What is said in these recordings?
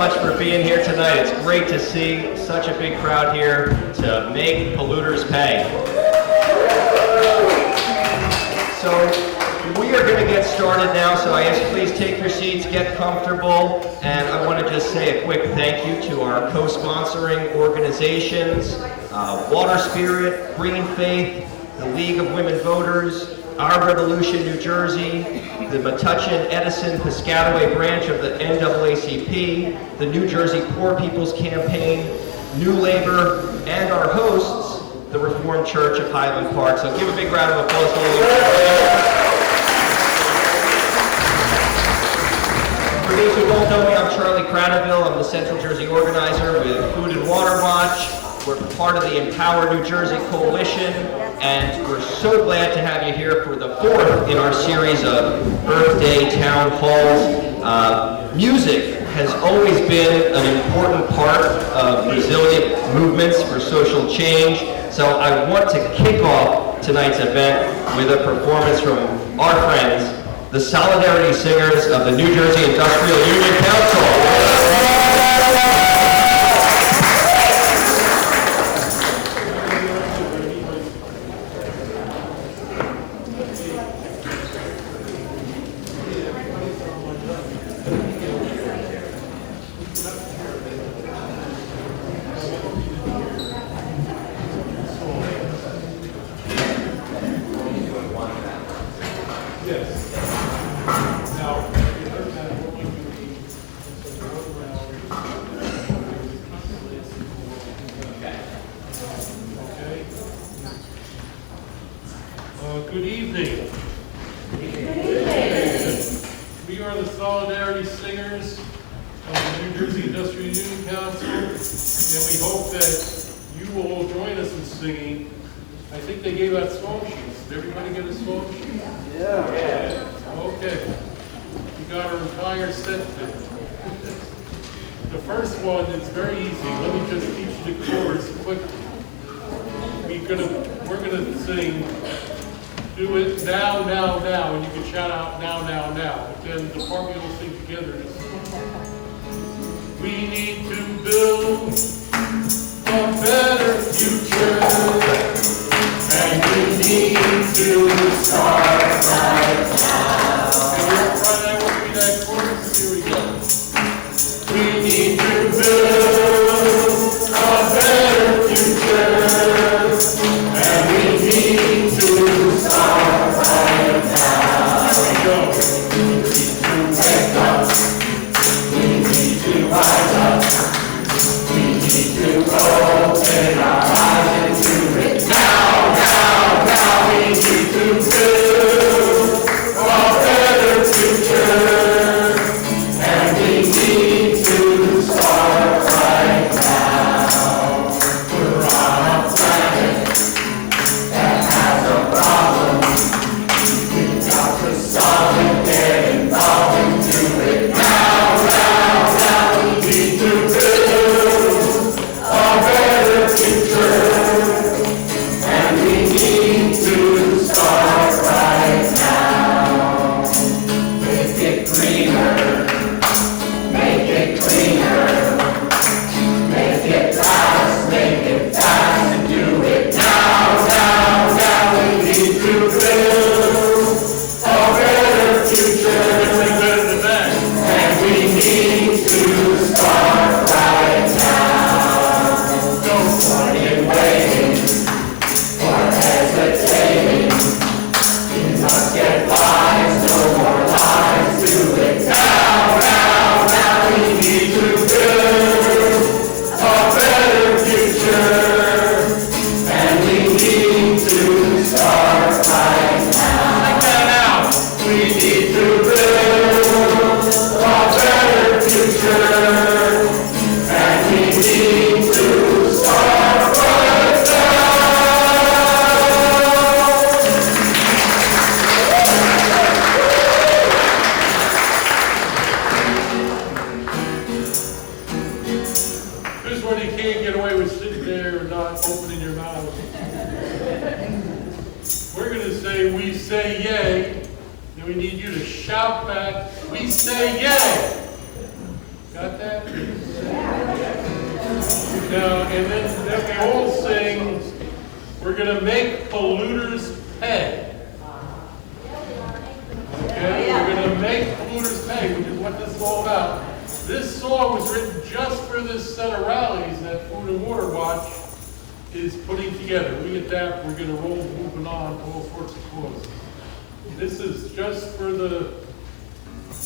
much for being here tonight. It's great to see such a big crowd here to make polluters pay. So we are going to get started now, so I ask please take your seats, get comfortable, and I want to just say a quick thank you to our co-sponsoring organizations, Water Spirit, Green Faith, the League of Women Voters, Our Revolution New Jersey, the Metuchen Edison Piscataway branch of the NAACP, the New Jersey Poor People's Campaign, New Labor, and our hosts, the Reformed Church of Highland Park. So give a big round of applause to all of you. For those who don't know me, I'm Charlie Cradaville. I'm the Central Jersey organizer with Food and Water Watch. We're part of the Empower New Jersey Coalition, and we're so glad to have you here for the fourth in our series of Earth Day Town Halls. Music has always been an important part of resilient movements for social change, so I want to kick off tonight's event with a performance from our friends, the Solidarity Singers of the New Jersey Industrial Union Council. Good evening. We are the Solidarity Singers of the New Jersey Industrial Union Council, and we hope that you will all join us in singing. I think they gave out song sheets. Did everybody get a song sheet? Yeah. Okay. We got our entire set there. The first one is very easy. Let me just teach you the chorus quickly. We're gonna sing "Do It Now, Now, Now," and you can shout out "Now, Now, Now." But then the part we all sing together is, we need to build a better future, and we need to start right now. And we're trying to work with that chorus. Here we go. We need to build a better future, and we need to start right now. Here we go. We need to wake up. We need to rise up. We need to open our eyes and do it now, now, now. We need to build a better future, and we need to start right now. We're on a planet that has a problem. We've got to solve it, get involved and do it now, now, now. We need to build a better future, and we need to start right now. Make it greener, make it cleaner, make it fast, and do it now, now, now. We need to build a better future, and we need to start right now. No point in waiting or hesitating. We must get wise, no more lies. Do it now, now, now. We need to build a better future, and we need to start right now. Like that now. We need to build a better future, and we need to start right now. Here's one you can't get away with sitting there and not opening your mouth. We're going to say, "We say yay," and we need you to shout back, "We say yay." Got that? Now, and then we all sing, we're going to make polluters pay. Okay, we're going to make polluters pay, which is what this is all about. This song was written just for this set of rallies that Food and Water Watch is putting together. We adapt, we're going to roll moving on to all sorts of causes. This is just for the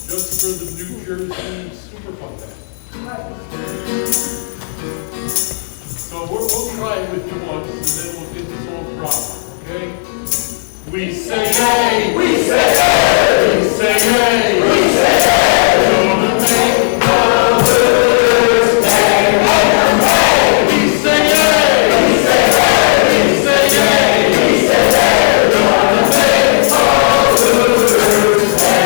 New Jersey Superfund Day. So we'll try it with you once, and then we'll get this all dropped, okay? We say hey, we say hey, we say hey, we say hey, gonna make polluters pay. We say hey, we say hey, we say hey, we say hey, gonna make polluters pay.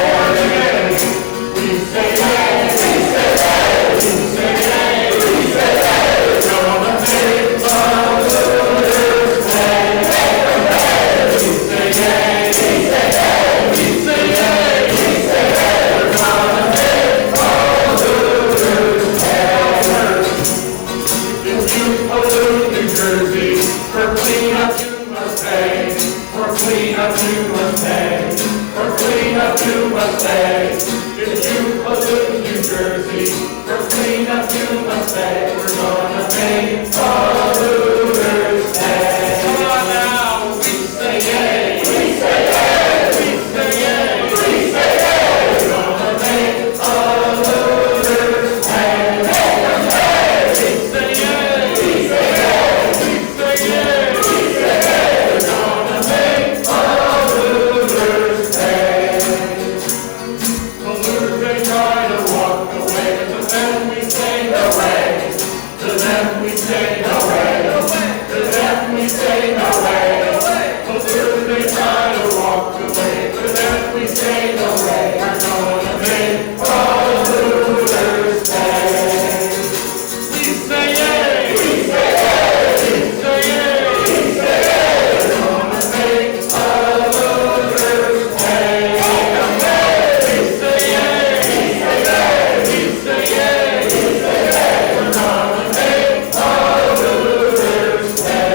We say hey, we say hey, we say hey, we say hey, gonna make polluters pay. We say hey, we say hey, we say hey, we say hey, gonna make polluters pay. If you pollute New Jersey, for cleanup you must pay. For cleanup you must pay. For cleanup you must pay. If you pollute New Jersey, for cleanup you must pay. We're gonna make polluters pay. Come on now, we say yay. We say yay. We say yay. We say yay. We're gonna make polluters pay. We say yay. We say yay. We say yay. We say yay. We're gonna make polluters pay. Polluters, they try to walk away, to them we say no way. To them we say no way. To them we say no way. Polluters, they try to walk away, to them we say no way. We're gonna make polluters pay. We say yay. We say yay. We say yay. We say yay. We're gonna make polluters pay. We say yay. We say yay. We say yay. We say yay. We're gonna make polluters pay.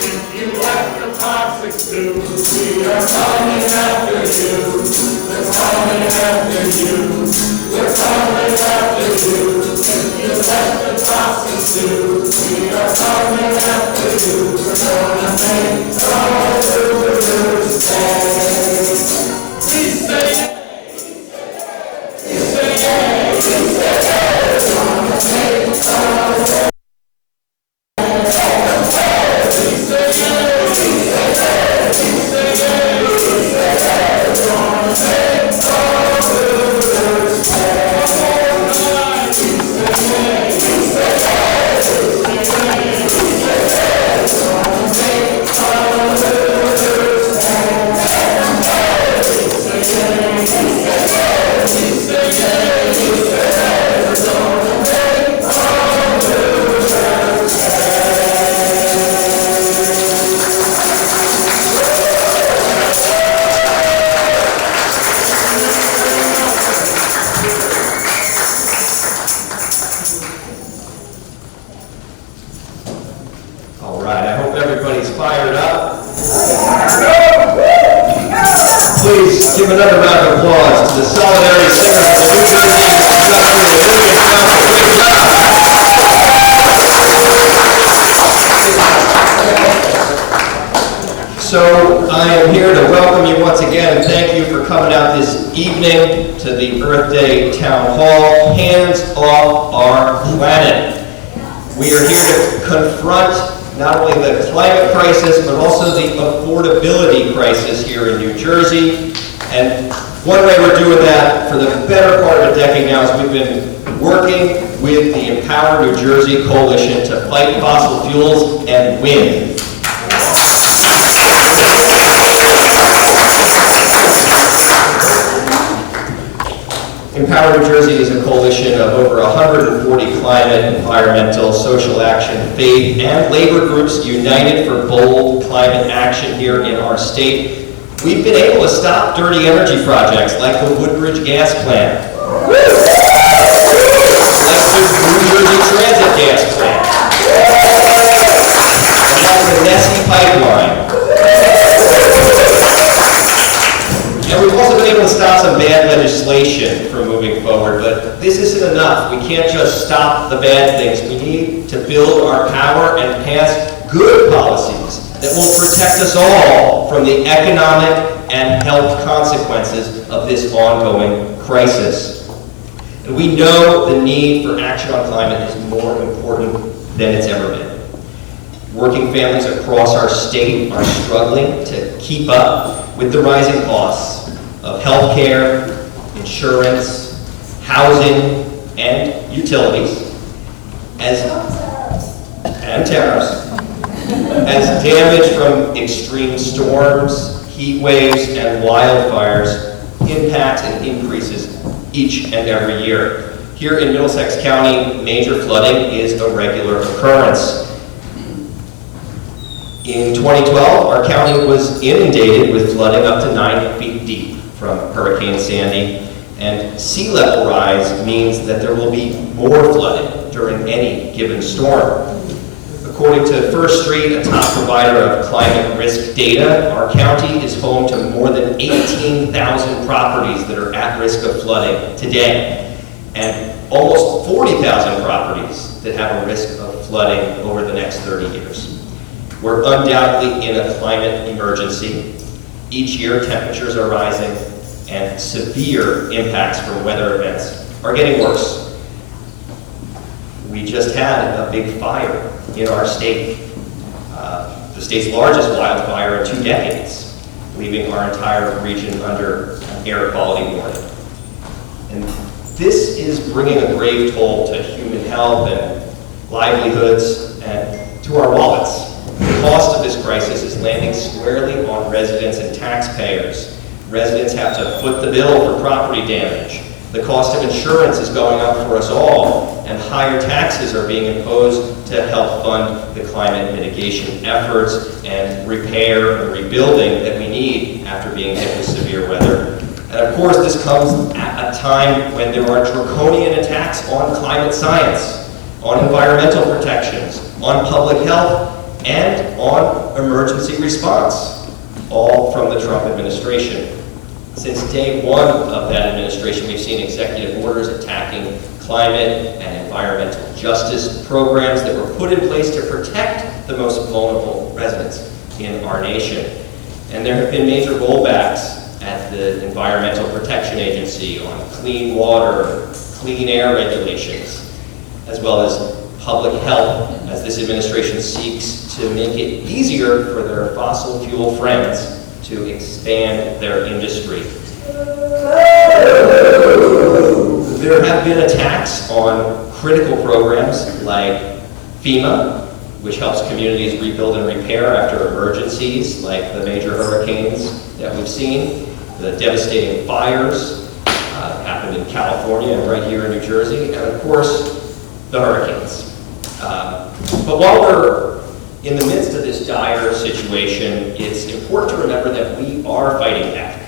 If you let the toxic stew, we are coming after you. We're coming after you. We're coming after you. If you let the toxic stew, we are coming after you. We're gonna make polluters pay. We say yay. We say yay. We say yay. We're gonna make polluters pay. We say yay. We say yay. We say yay. We say yay. We're gonna make polluters pay. We say yay. We say yay. We say yay. We say yay. We're gonna make polluters pay. We say yay. We say yay. We say yay. We say yay. We're gonna make polluters pay. All right, I hope everybody's fired up. Please give another round of applause to the Solidarity Singers of the New Jersey Industrial Union Council. Great job. So I am here to welcome you once again and thank you for coming out this evening to the Earth Day Town Hall. Hands off our planet. We are here to confront not only the climate crisis, but also the affordability crisis here in New Jersey. And one way we're doing that for the better part of a decade now is we've been working with the Empower New Jersey Coalition to fight fossil fuels and win. Empower New Jersey is a coalition of over 140 climate, environmental, social action, faith, and labor groups united for bold climate action here in our state. We've been able to stop dirty energy projects like the Woodbridge gas plant. New Jersey Transit Gas Plant. And that's the Nessie Pipeline. And we've also been able to stop some bad legislation from moving forward, but this isn't enough. We can't just stop the bad things. We need to build our power and pass good policies that will protect us all from the economic and health consequences of this ongoing crisis. And we know the need for action on climate is more important than it's ever been. Working families across our state are struggling to keep up with the rising costs of health care, insurance, housing, and utilities, and tariffs, as damage from extreme storms, heat waves, and wildfires impacts and increases each and every year. Here in Middlesex County, major flooding is a regular occurrence. In 2012, our county was inundated with flooding up to 9 feet deep from Hurricane Sandy, and sea level rise means that there will be more flooding during any given storm. According to First Street, a top provider of climate risk data, our county is home to more than 18,000 properties that are at risk of flooding today, and almost 40,000 properties that have a risk of flooding over the next 30 years. We're undoubtedly in a climate emergency. Each year, temperatures are rising, and severe impacts from weather events are getting worse. We just had a big fire in our state, the state's largest wildfire in 2 decades, leaving our entire region under an air quality warning. And this is bringing a grave toll to human health and livelihoods and to our wallets. The cost of this crisis is landing squarely on residents and taxpayers. Residents have to foot the bill for property damage. The cost of insurance is going up for us all, and higher taxes are being imposed to help fund the climate mitigation efforts and repair and rebuilding that we need after being hit with severe weather. And of course, this comes at a time when there are draconian attacks on climate science, on environmental protections, on public health, and on emergency response, all from the Trump administration. Since day one of that administration, we've seen executive orders attacking climate and environmental justice programs that were put in place to protect the most vulnerable residents in our nation. And there have been major rollbacks at the Environmental Protection Agency on clean water, clean air regulations, as well as public health, as this administration seeks to make it easier for their fossil fuel friends to expand their industry. There have been attacks on critical programs like FEMA, which helps communities rebuild and repair after emergencies like the major hurricanes that we've seen, the devastating fires happened in California and right here in New Jersey, and of course, the hurricanes. But while we're in the midst of this dire situation, it's important to remember that we are fighting back.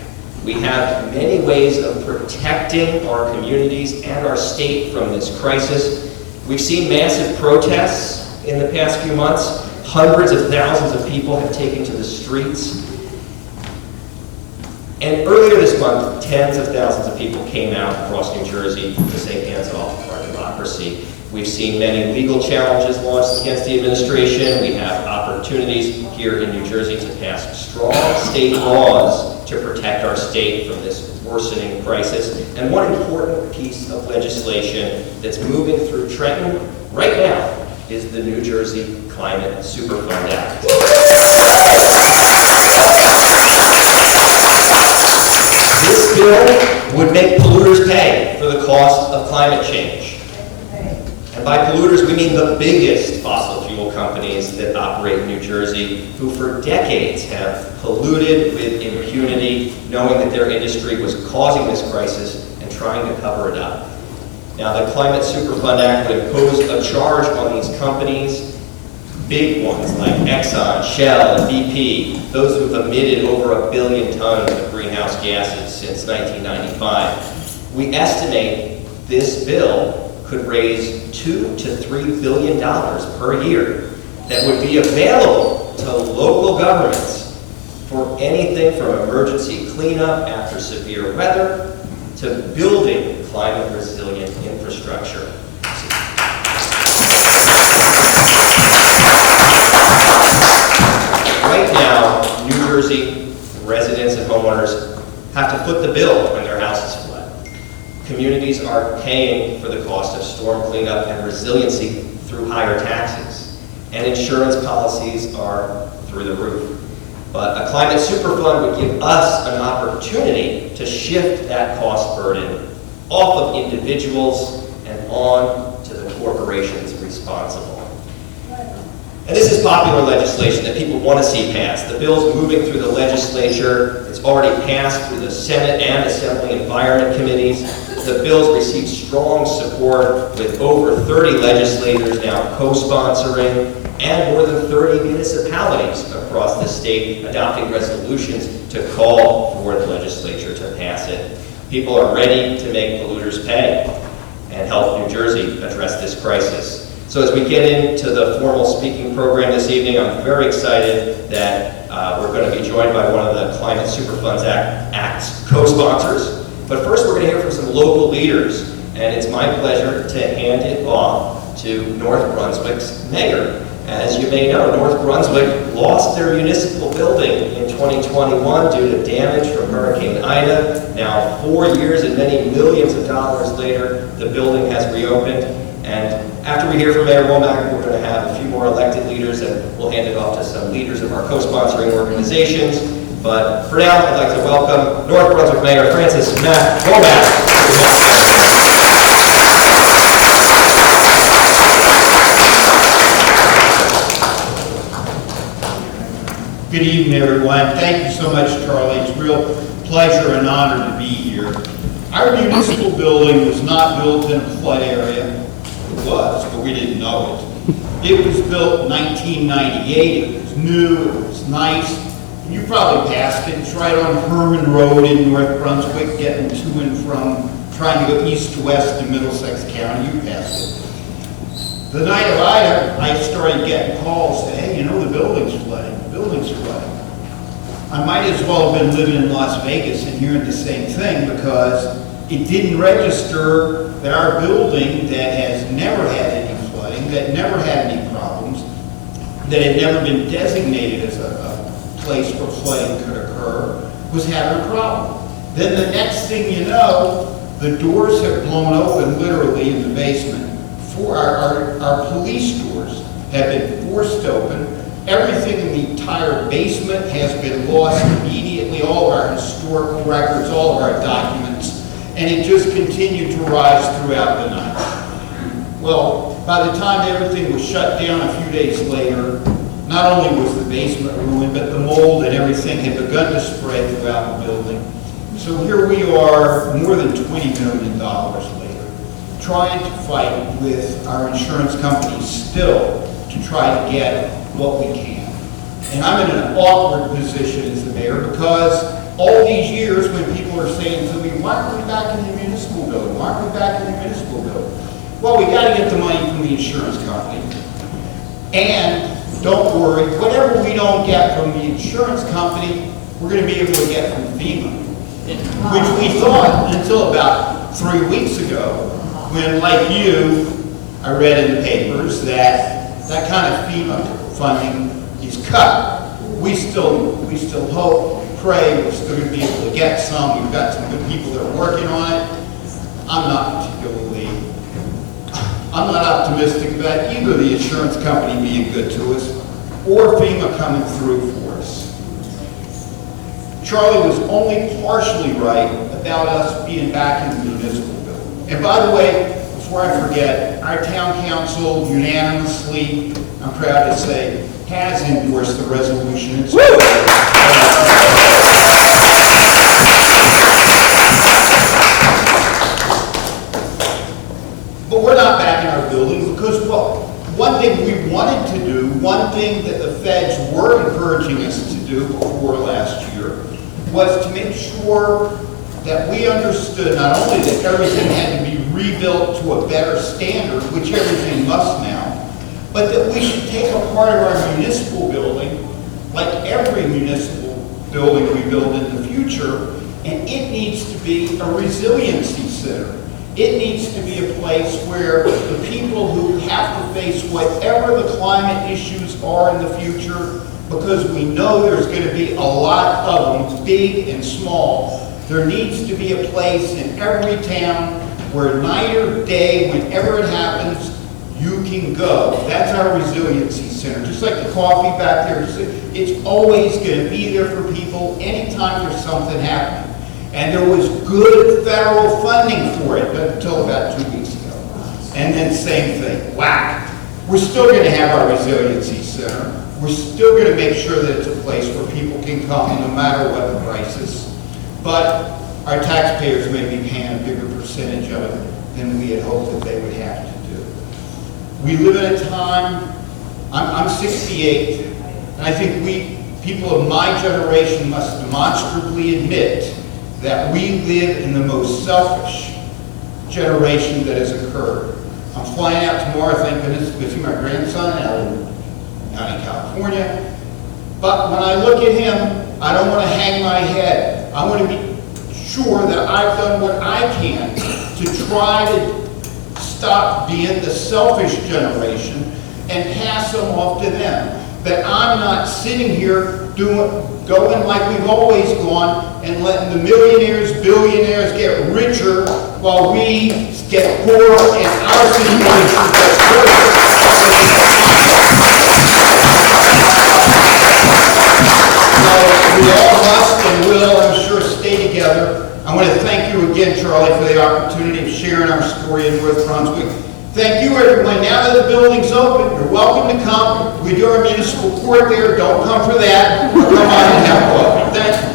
We have many ways of protecting our communities and our state from this crisis. We've seen massive protests in the past few months. Hundreds of thousands of people have taken to the streets. And earlier this month, tens of thousands of people came out across New Jersey to say hands off our democracy. We've seen many legal challenges launched against the administration. We have opportunities here in New Jersey to pass strong state laws to protect our state from this worsening crisis. And one important piece of legislation that's moving through Trenton right now is the New Jersey Climate Superfund Act. This bill would make polluters pay for the cost of climate change. And by polluters, we mean the biggest fossil fuel companies that operate in New Jersey, who for decades have polluted with impunity, knowing that their industry was causing this crisis and trying to cover it up. Now, the Climate Superfund Act would impose a charge on these companies, big ones like Exxon, Shell, and BP, those who have emitted over 1 billion tons of greenhouse gases since 1995. We estimate this bill could raise $2 to $3 billion per year that would be available to local governments for anything from emergency cleanup after severe weather to building climate resilient infrastructure. Right now, New Jersey residents and homeowners have to foot the bill when their houses flood. Communities are paying for the cost of storm cleanup and resiliency through higher taxes, and insurance policies are through the roof. But a climate superfund would give us an opportunity to shift that cost burden off of individuals and on to the corporations responsible. And this is popular legislation that people want to see passed. The bill's moving through the legislature. It's already passed through the Senate and Assembly Environment Committees. The bill's received strong support with over 30 legislators now co-sponsoring and more than 30 municipalities across the state adopting resolutions to call for the legislature to pass it. People are ready to make polluters pay and help New Jersey address this crisis. So as we get into the formal speaking program this evening, I'm very excited that we're going to be joined by one of the Climate Superfunds Act's co-sponsors. But first we're going to hear from some local leaders, and it's my pleasure to hand it off to North Brunswick's mayor. As you may know, North Brunswick lost their municipal building in 2021 due to damage from Hurricane Ida. Now, 4 years and many millions of dollars later, the building has reopened. And after we hear from Mayor Womack, we're going to have a few more elected leaders, and we'll hand it off to some leaders of our co-sponsoring organizations. But for now, I'd like to welcome North Brunswick Mayor Francis Matt Womack. Good evening, everyone. Thank you so much, Charlie. It's a real pleasure and honor to be here. Our municipal building was not built in a flood area. It was, but we didn't know it. It was built in 1998. It was new, it was nice. You probably passed it. It's right on Herman Road in North Brunswick, getting to and from, trying to go east to west in Middlesex County. You passed it. The night of Ida, I started getting calls saying, hey, you know, the building's flooding. The building's flooding. I might as well have been living in Las Vegas and hearing the same thing, because it didn't register that our building that has never had any flooding, that never had any problems, that had never been designated as a place where flooding could occur, was having a problem. Then the next thing you know, the doors have blown open literally in the basement. Our police doors have been forced open. Everything in the entire basement has been lost immediately, all of our historical records, all of our documents, and it just continued to rise throughout the night. Well, by the time everything was shut down a few days later, not only was the basement ruined, but the mold and everything had begun to spread throughout the building. So here we are, more than $20 million later, trying to fight with our insurance companies still to try to get what we can. And I'm in an awkward position as the mayor, because all these years when people are saying to me, why aren't we back in the municipal building? Why aren't we back in the municipal building? Well, we got to get the money from the insurance company. And don't worry, whatever we don't get from the insurance company, we're going to be able to get from FEMA. Which we thought until about 3 weeks ago, when, like you, I read in the papers that that kind of FEMA funding is cut. We still hope, pray, we're still going to be able to get some. We've got some good people that are working on it. I'm not optimistic about either the insurance company being good to us or FEMA coming through for us. Charlie was only partially right about us being back in the municipal building. And by the way, before I forget, our town council unanimously, I'm proud to say, has endorsed the resolution. But we're not back in our building because, well, one thing we wanted to do, one thing that the feds were encouraging us to do before last year, was to make sure that we understood not only that everything had to be rebuilt to a better standard, which everything must now, but that we should take a part of our municipal building, like every municipal building we build in the future, and it needs to be a resiliency center. It needs to be a place where the people who have to face whatever the climate issues are in the future, because we know there's going to be a lot of them, big and small, there needs to be a place in every town where night or day, whenever it happens, you can go. That's our resiliency center. Just like the coffee back there, it's always going to be there for people anytime there's something happening. And there was good federal funding for it until about 2 weeks ago. And then same thing, whack. We're still going to have our resiliency center. We're still going to make sure that it's a place where people can come no matter what the crisis. But our taxpayers may be paying a bigger percentage of it than we had hoped that they would have to do. We live in a time, I'm 68, and I think people of my generation must demonstrably admit that we live in the most selfish generation that has occurred. I'm flying out tomorrow, thank goodness, to see my grandson out in California. But when I look at him, I don't want to hang my head. I want to be sure that I've done what I can to try to stop being the selfish generation and pass them off to them. That I'm not sitting here going like we've always gone and letting the millionaires, billionaires get richer while we get poorer and our situation gets worse. So we all must and will, I'm sure, stay together. I want to thank you again, Charlie, for the opportunity of sharing our story in North Brunswick. Thank you, everyone. Now that the building's open, you're welcome to come. We do our municipal court there. Don't come for that. Come on and have coffee. Thank you.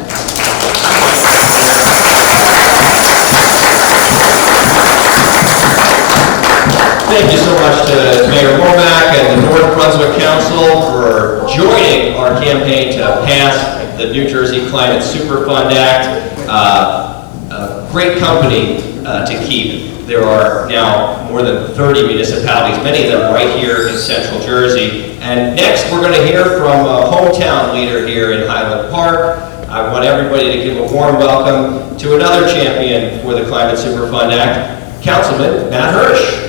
Thank you so much to Mayor Womack and the North Brunswick Council for joining our campaign to pass the New Jersey Climate Superfund Act. A great company to keep. There are now more than 30 municipalities, many of them right here in Central Jersey. And next, we're going to hear from a hometown leader here in Highland Park. I want everybody to give a warm welcome to another champion for the Climate Superfund Act, Councilman Matt Hirsch.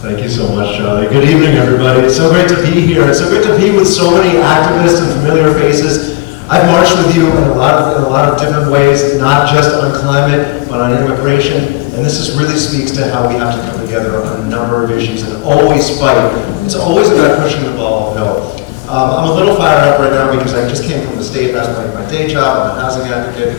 Thank you so much, Charlie. Good evening, everybody. It's so great to be here. It's so great to be with so many activists and familiar faces. I've marched with you in a lot of different ways, not just on climate, but on immigration. And this really speaks to how we have to come together on a number of issues and always fight. It's always about pushing the ball uphill. I'm a little fired up right now because I just came from the state. That's my day job. I'm a housing advocate.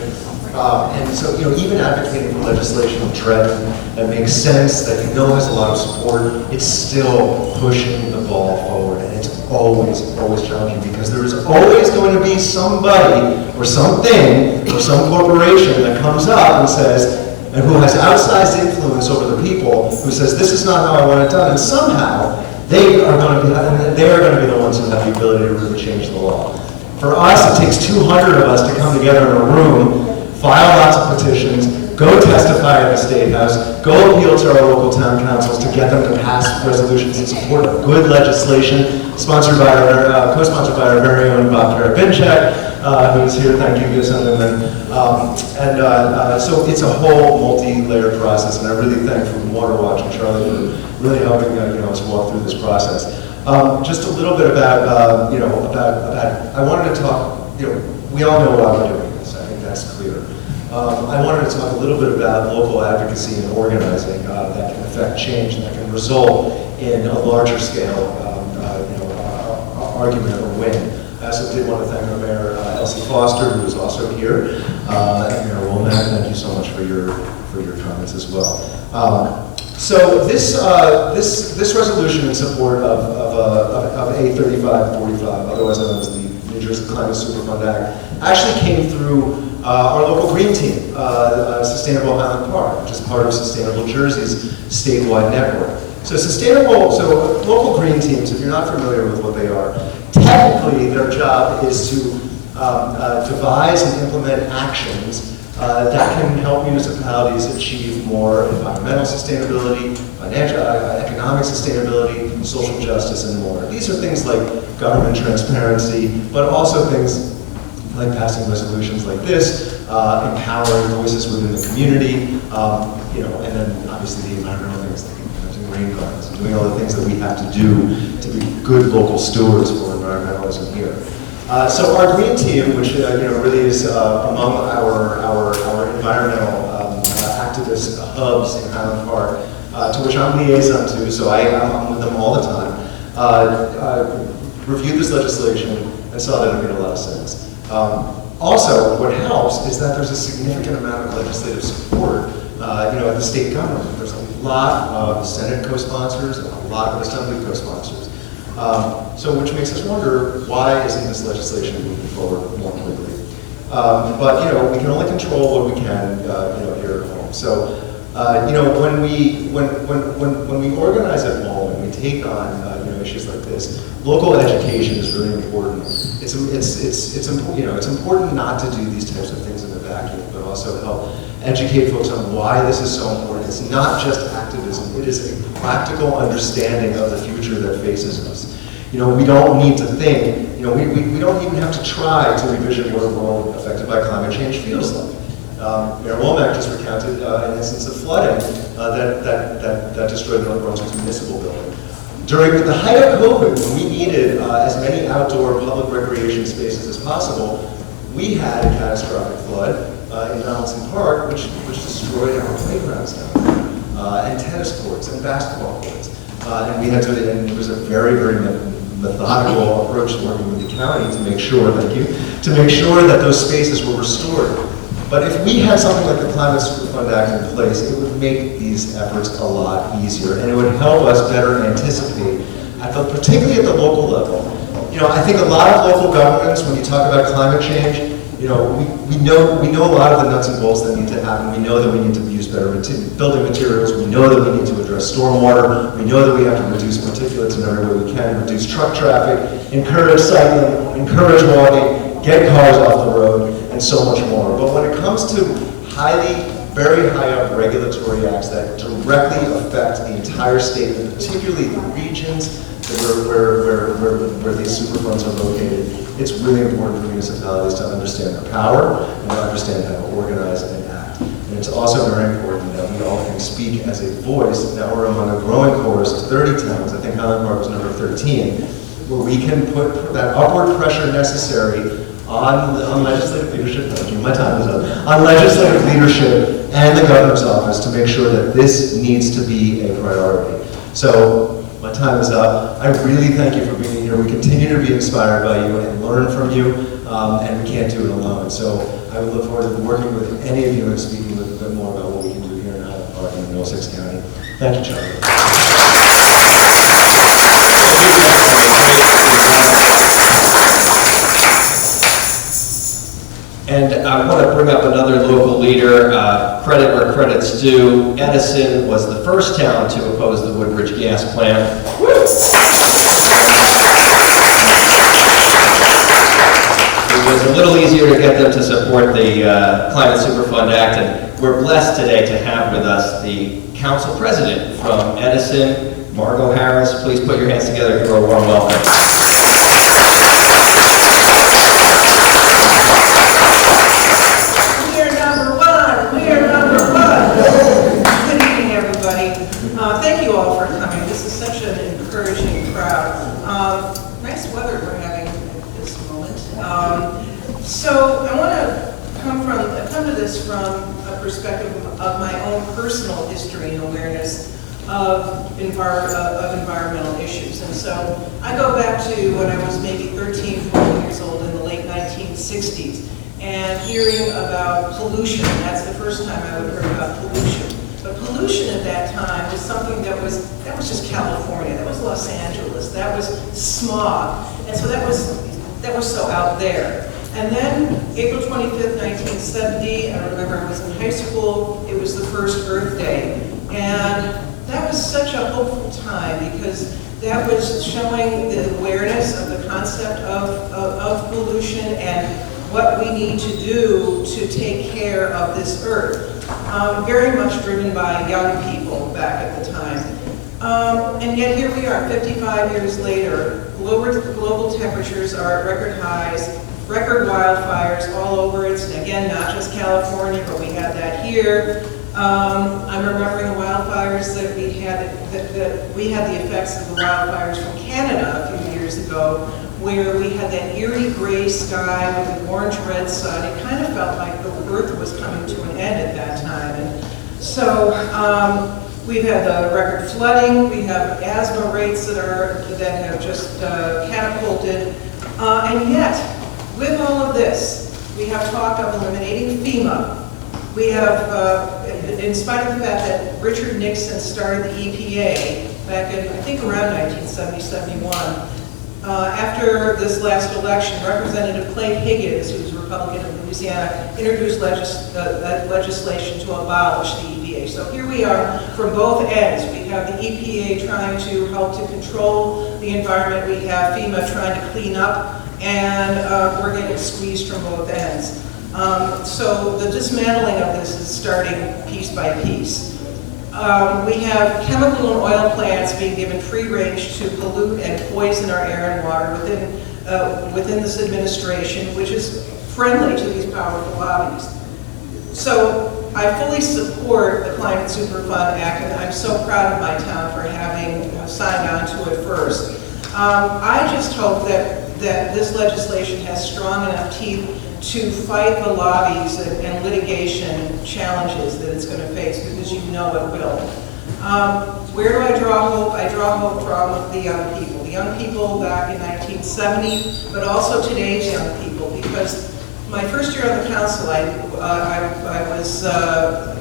And so, even advocating for legislation of tread that makes sense, that has a lot of support, it's still pushing the ball forward. And it's always challenging because there is always going to be somebody or something or some corporation that comes up and says, and who has outsized influence over the people, who says, this is not how I want it done. And somehow, they are going to be the ones who have the ability to really change the law. For us, it takes 200 of us to come together in a room, file lots of petitions, go testify at the State House, go appeal to our local town councils to get them to pass resolutions in support of good legislation, co-sponsored by our very own Bob Karabinchak, who is here. Thank you, Gentlemen. So it's a whole multi-layered process, and I really thank Waterwatch and Charlie for really helping us walk through this process. Just a little bit about I wanted to talk. We all know why we're doing this. I think that's clear. I wanted to talk a little bit about local advocacy and organizing that can affect change and that can result in a larger scale argument or win. I also did want to thank our Mayor Elsie Foster, who is also here, and Mayor Womack. Thank you so much for your comments as well. So this resolution in support of A3545, otherwise known as the New Jersey Climate Superfund Act, actually came through our local green team, Sustainable Highland Park, which is part of Sustainable Jersey's statewide network. So local green teams, if you're not familiar with what they are, technically their job is to devise and implement actions that can help municipalities achieve more environmental sustainability, financial, economic sustainability, social justice, and more. These are things like government transparency, but also things like passing resolutions like this, empowering voices within the community, and then obviously the environmental things like implementing rain gardens, and doing all the things that we have to do to be good local stewards for environmentalism here. So our green team, which really is among our environmental activist hubs in Highland Park, to which I'm liaison to, so I'm with them all the time, reviewed this legislation and saw that it made a lot of sense. Also, what helps is that there's a significant amount of legislative support, at the state government. There's a lot of Senate co-sponsors and a lot of Assembly co-sponsors. Which makes us wonder, why isn't this legislation moving forward more quickly? But we can only control what we can, here at home. So, when we organize at home and we take on issues like this, local education is really important. It's important not to do these types of things in a vacuum, but also help educate folks on why this is so important. It's not just activism; it is a practical understanding of the future that faces us. We don't need to think. We don't even have to try to envision what a world affected by climate change feels like. Mayor Womack just recounted an instance of flooding that destroyed North Brunswick's municipal building. During the height of COVID, when we needed as many outdoor public recreation spaces as possible, we had a catastrophic flood in Donaldson Park, which destroyed our playgrounds down there, and tennis courts and basketball courts. And we had to, and it was a very, very methodical approach to working with the county to make sure, to make sure that those spaces were restored. But if we had something like the Climate Superfund Act in place, it would make these efforts a lot easier, and it would help us better anticipate, particularly at the local level. I think a lot of local governments, when you talk about climate change, we know a lot of the nuts and bolts that need to happen. We know that we need to use better building materials. We know that we need to address stormwater. We know that we have to reduce particulates in every way we can, reduce truck traffic, encourage cycling, encourage walking, get cars off the road, and so much more. But when it comes to very high up regulatory acts that directly affect the entire state, and particularly the regions where these superfunds are located, it's really important for municipalities to understand their power and to understand how to organize and act. And it's also very important that we all can speak as a voice. Now we're among a growing chorus of 30 towns. I think Highland Park was number 13, where we can put that upward pressure necessary on legislative leadership, my time is up, on legislative leadership and the governor's office to make sure that this needs to be a priority. So, my time is up. I really thank you for being here. We continue to be inspired by you and learn from you, and we can't do it alone. So, I would look forward to working with any of you and speaking a little bit more about what we can do here in Highland Park and in Middlesex County. Thank you, Charlie. And I want to bring up another local leader, credit where credit's due. Edison was the first town to oppose the Woodbridge gas plant. It was a little easier to get them to support the Climate Superfund Act, and we're blessed today to have with us the council president from Edison, Margot Harris. Please put your hands together for a warm welcome. Thank you all for coming. This is such an encouraging crowd. Nice weather we're having at this moment. So I want to come to this from a perspective of my own personal history and awareness of environmental issues. And so I go back to when I was maybe 13, 14 years old in the late 1960s and hearing about pollution. That's the first time I would heard about pollution. But pollution at that time was something that was just California, that was Los Angeles, that was smog, and so that was so out there. And then April 25th, 1970, I remember I was in high school, it was the first Earth Day, and that that was such a hopeful time because that was showing the awareness of the concept of pollution and what we need to do to take care of this earth. Very much driven by young people back at the time. And yet here we are, 55 years later, global temperatures are at record highs, record wildfires all over. It's, again, not just California, but we had that here. I'm remembering the wildfires that we had, that we had the effects of the wildfires from Canada a few years ago, where we had that eerie gray sky with the orange-red sun. It kind of felt like the earth was coming to an end at that time. And so we've had the record flooding, we have asthma rates that have just catapulted, and yet, with all of this, we have talk of eliminating FEMA. We have, in spite of the fact that Richard Nixon started the EPA back in, I think, around 1970-71, after this last election, Representative Clay Higgins, who's a Republican of Louisiana, introduced legislation to abolish the EPA. So here we are from both ends. We have the EPA trying to help to control the environment. We have FEMA trying to clean up, and we're getting squeezed from both ends. So the dismantling of this is starting piece by piece. We have chemical and oil plants being given free range to pollute and poison our air and water within this administration, which is friendly to these powerful lobbies. So I fully support the Climate Superfund Act, and I'm so proud of my town for having signed on to it first. I just hope that this legislation has strong enough teeth to fight the lobbies and litigation challenges that it's going to face, because you know it will. Where do I draw hope? I draw hope from the young people. The young people back in 1970, but also today's young people, because my first year on the council, I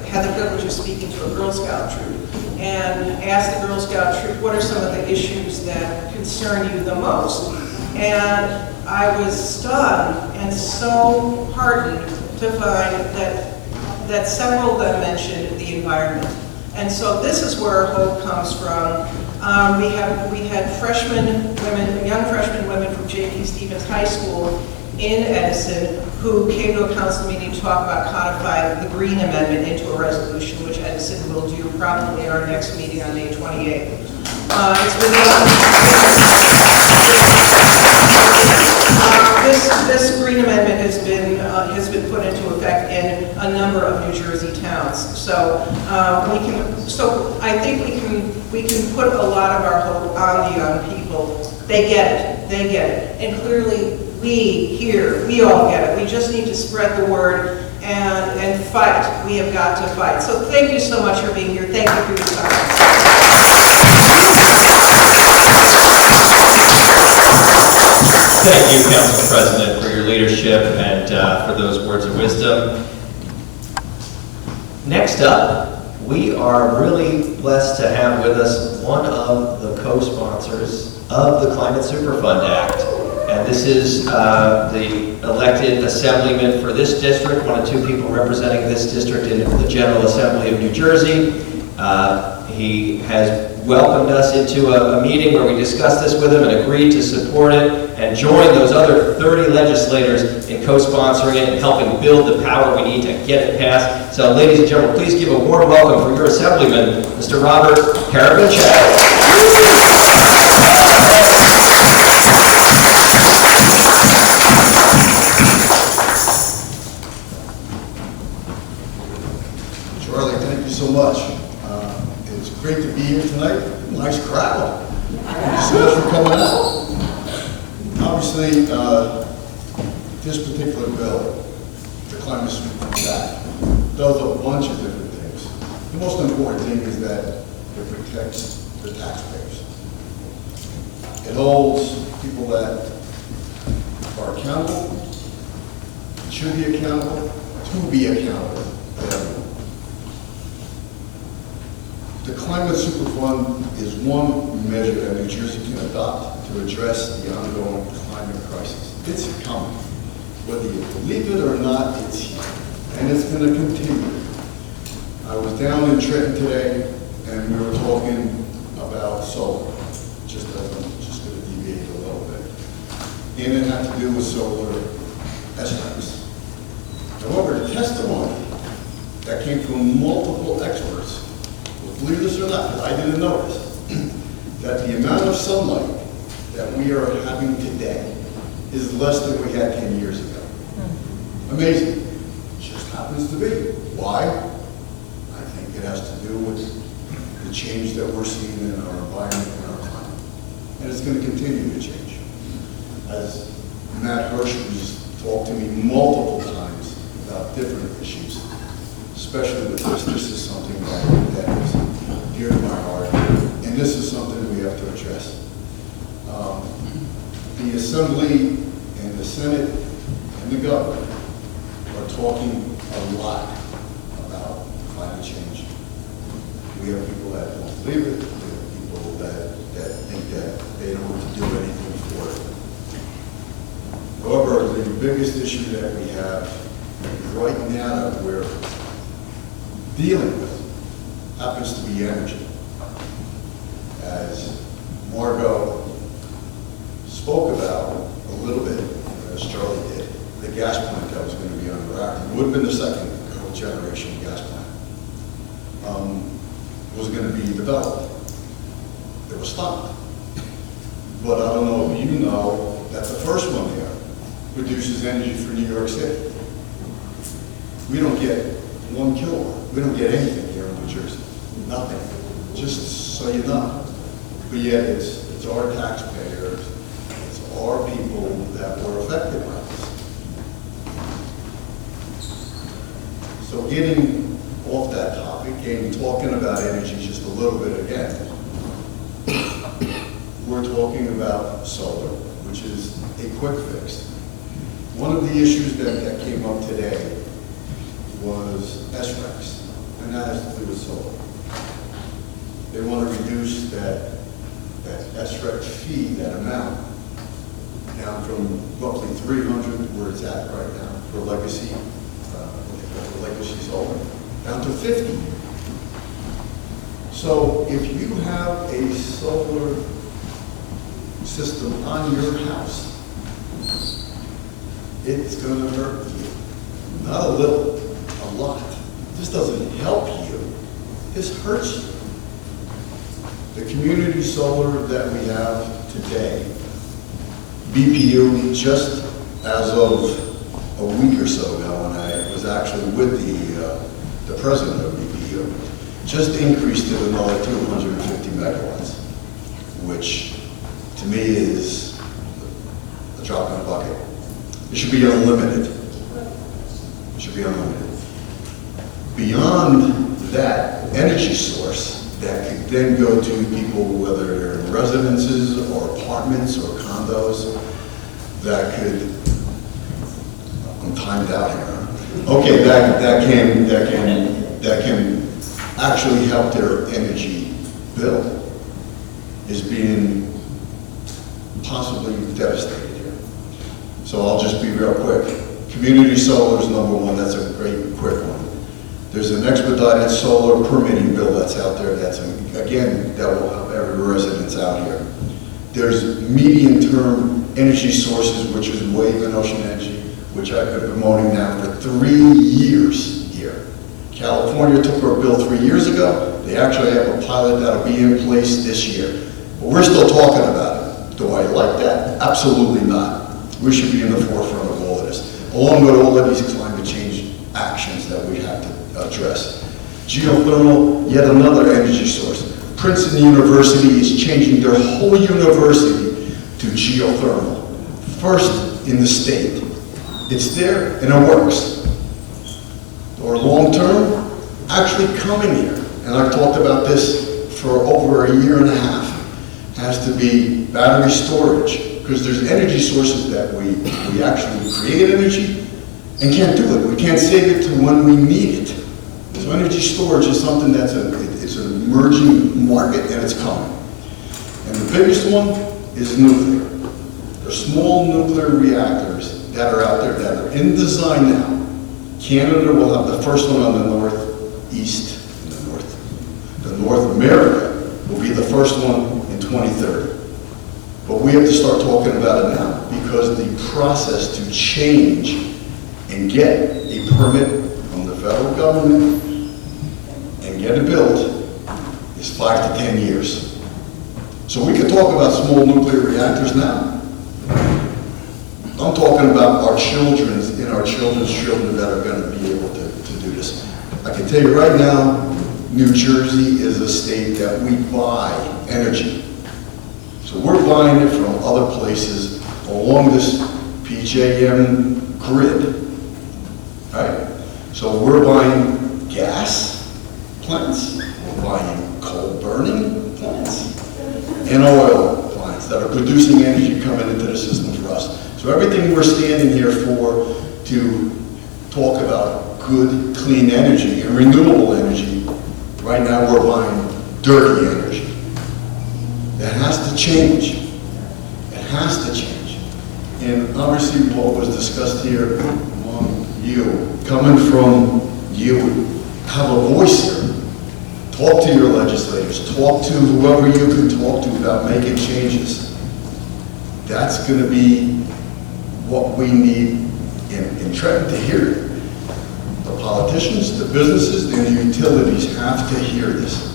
had the privilege of speaking to a Girl Scout troop and asked the Girl Scout troop, what are some of the issues that concern you the most? And I was stunned and so heartened to find that several of them mentioned the environment. And so this is where hope comes from. We had freshmen women, young freshman women from J.P. Stevens High School in Edison who came to a council meeting to talk about codifying the Green Amendment into a resolution, which Edison will do probably at our next meeting on May 28th. This Green Amendment has been put into effect in a number of New Jersey towns. So I think we can put a lot of our hope on the young people. They get it, and clearly we here, we all get it. We just need to spread the word and fight. We have got to fight. So thank you so much for being here. Thank you for your time. Thank you, Council President, for your leadership and for those words of wisdom. Next up, we are really blessed to have with us one of the co-sponsors of the Climate Superfund Act. And this is the elected assemblyman for this district, one of two people representing this district in the General Assembly of New Jersey. He has welcomed us into a meeting where we discussed this with him and agreed to support it and join those other 30 legislators in co-sponsoring it and helping build the power we need to get it passed. So ladies and gentlemen, please give a warm welcome for your assemblyman, Mr. Robert Karavanchak. Charlie, thank you so much. It's great to be here tonight. Nice crowd. Thank you so much for coming out. Obviously, this particular bill, the Climate Superfund Act, does a bunch of different things. The most important thing is that it protects the taxpayers. It holds people that are accountable, should be accountable, to be accountable to everyone. The Climate Superfund is one measure that New Jersey can adopt to address the ongoing climate crisis. It's coming. Whether you believe it or not, it's here. And it's going to continue. I was down in Trenton today, and we were talking about solar, just going to deviate a little bit. And it had to do with solar estimates. However, the testimony that came from multiple experts, believe this or not, because I didn't know this, that the amount of sunlight that we are having today is less than we had 10 years ago. Amazing. It just happens to be. Why? I think it has to do with the change that we're seeing in our environment and our climate. And it's going to continue to change. As Matt Hirsch has talked to me multiple times about different issues, especially with this. This is something that is dear to my heart, and this is something we have to address. The Assembly and the Senate and the government are talking a lot about climate change. We have people that don't believe it. We have people that think that they don't have to do anything for it. However, the biggest issue that we have right now that we're dealing with happens to be energy. As Margot spoke about a little bit, as Charlie did, the gas plant that was going to be on Iraq, it would have been the second generation gas plant, was going to be developed. It was stopped. But I don't know if you know that the first one there produces energy for New York City. We don't get 1 kilowatt. We don't get anything here in New Jersey. Nothing. Just so you know. But yet it's our taxpayers, it's our people that were affected by this. So getting off that topic and talking about energy just a little bit again, we're talking about solar, which is a quick fix. One of the issues that came up today was SRECs, and that has to do with solar. They want to reduce that SREC fee, that amount, down from roughly 300, where it's at right now, for legacy, legacy solar, down to 50. So if you have a solar system on your house, it's going to hurt you. Not a little, a lot. This doesn't help you. This hurts you. The community solar that we have today, BPU, just as of a week or so ago, when I was actually with the president of BPU, just increased it another 250 megawatts, which to me is a drop in a bucket. It should be unlimited. It should be unlimited. Beyond that energy source that could then go to people, whether they're in residences or apartments or condos, that could, I'm timed out here. Okay, that can actually help their energy bill, is being possibly devastated here. So I'll just be real quick. Community solar is number one. That's a great quick one. There's an expedited solar permitting bill that's out there. That's, again, that will help every residence out here. There's medium-term energy sources, which is wave and ocean energy, which I've been promoting now for 3 years here. California took our bill 3 years ago. They actually have a pilot that'll be in place this year. But we're still talking about it. Do I like that? Absolutely not. We should be in the forefront of all of this, along with all of these climate change actions that we have to address. Geothermal, yet another energy source. Princeton University is changing their whole university to geothermal. First in the state. It's there and it works. Or long term, actually coming here, and I've talked about this for over a year and a half, has to be battery storage, because there's energy sources that we actually create energy and can't do it. We can't save it to when we need it. So energy storage is something that's it's an emerging market, and it's coming. And the biggest one is nuclear. There's small nuclear reactors that are out there that are in design now. Canada will have the first one on the northeast, the North America will be the first one in 2030. But we have to start talking about it now, because the process to change and get a permit from the federal government and get it built is 5 to 10 years. So we can talk about small nuclear reactors now. I'm talking about our children's and our children's children that are going to be able to do this. I can tell you right now, New Jersey is a state that we buy energy. So we're buying it from other places along this PJM grid, right? So we're buying gas plants, we're buying coal burning plants, and oil plants that are producing energy coming into the system for us. So everything we're standing here for, to talk about good, clean energy and renewable energy, right now we're buying dirty energy. That has to change. It has to change. And obviously what was discussed here among you, coming from you, have a voice here. Talk to your legislators. Talk to whoever you can talk to about making changes. That's going to be what we need in Trenton to hear. The politicians, the businesses, and the utilities have to hear this.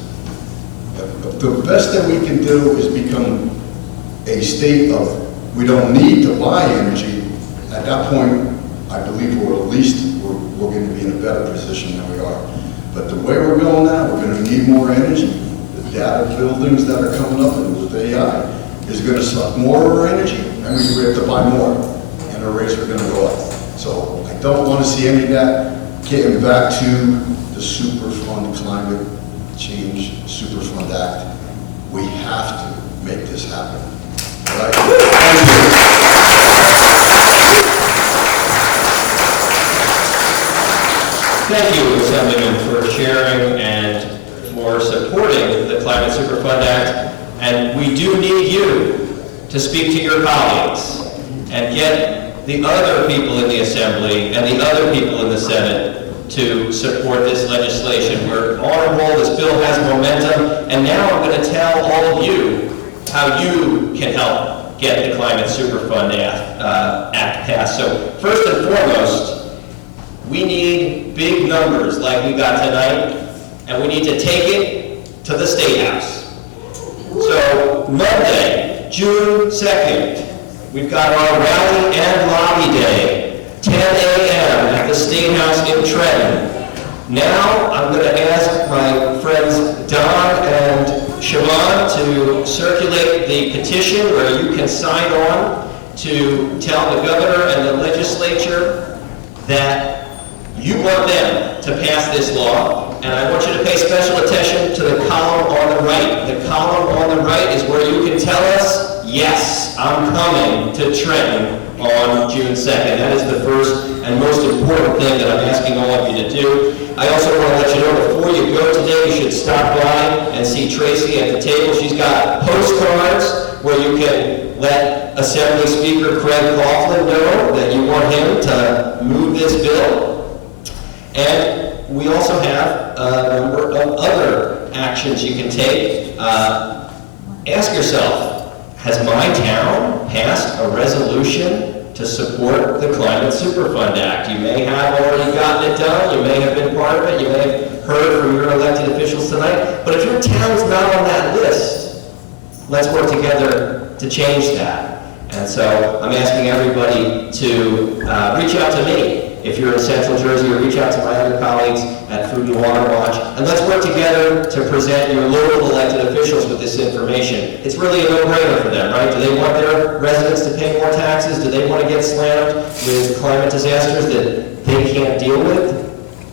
The best that we can do is become a state of, we don't need to buy energy. At that point, I believe we're going to be in a better position than we are. But the way we're going now, we're going to need more energy. The data buildings that are coming up with AI is going to suck more of our energy, and we have to buy more, and our rates are going to go up. So I don't want to see any of that. Getting back to the Superfund Climate Change Superfund Act, we have to make this happen. All right? Thank you, Assemblyman, for sharing and for supporting the Climate Superfund Act. And we do need you to speak to your colleagues and get the other people in the Assembly and the other people in the Senate to support this legislation. We're on a roll, this bill has momentum, and now I'm going to tell all of you how you can help get the Climate Superfund Act passed. So first and foremost, we need big numbers like we got tonight, and we need to take it to the State House. So Monday, June 2nd, we've got our rally and lobby day, 10 a.m. at the State House in Trenton. Now I'm going to ask my friends Don and Siobhan to circulate the petition where you can sign on to tell the governor and the legislature that you want them to pass this law. And I want you to pay special attention to the column on the right. The column on the right is where you can tell us, yes, I'm coming to Trenton on June 2nd. That is the first and most important thing that I'm asking all of you to do. I also want to let you know, before you go today, you should stop by and see Tracy at the table. She's got postcards where you can let Assembly Speaker Craig Coughlin know that you want him to move this bill. And we also have a number of other actions you can take. Ask yourself, has my town passed a resolution to support the Climate Superfund Act? You may have already gotten it done, you may have been part of it, you may have heard from your elected officials tonight, but if your town's not on that list, let's work together to change that. And so I'm asking everybody to reach out to me if you're in Central Jersey, or reach out to my other colleagues at Food and Water Watch, and let's work together to present your local elected officials with this information. It's really a no-brainer for them, right? Do they want their residents to pay more taxes? Do they want to get slammed with climate disasters that they can't deal with?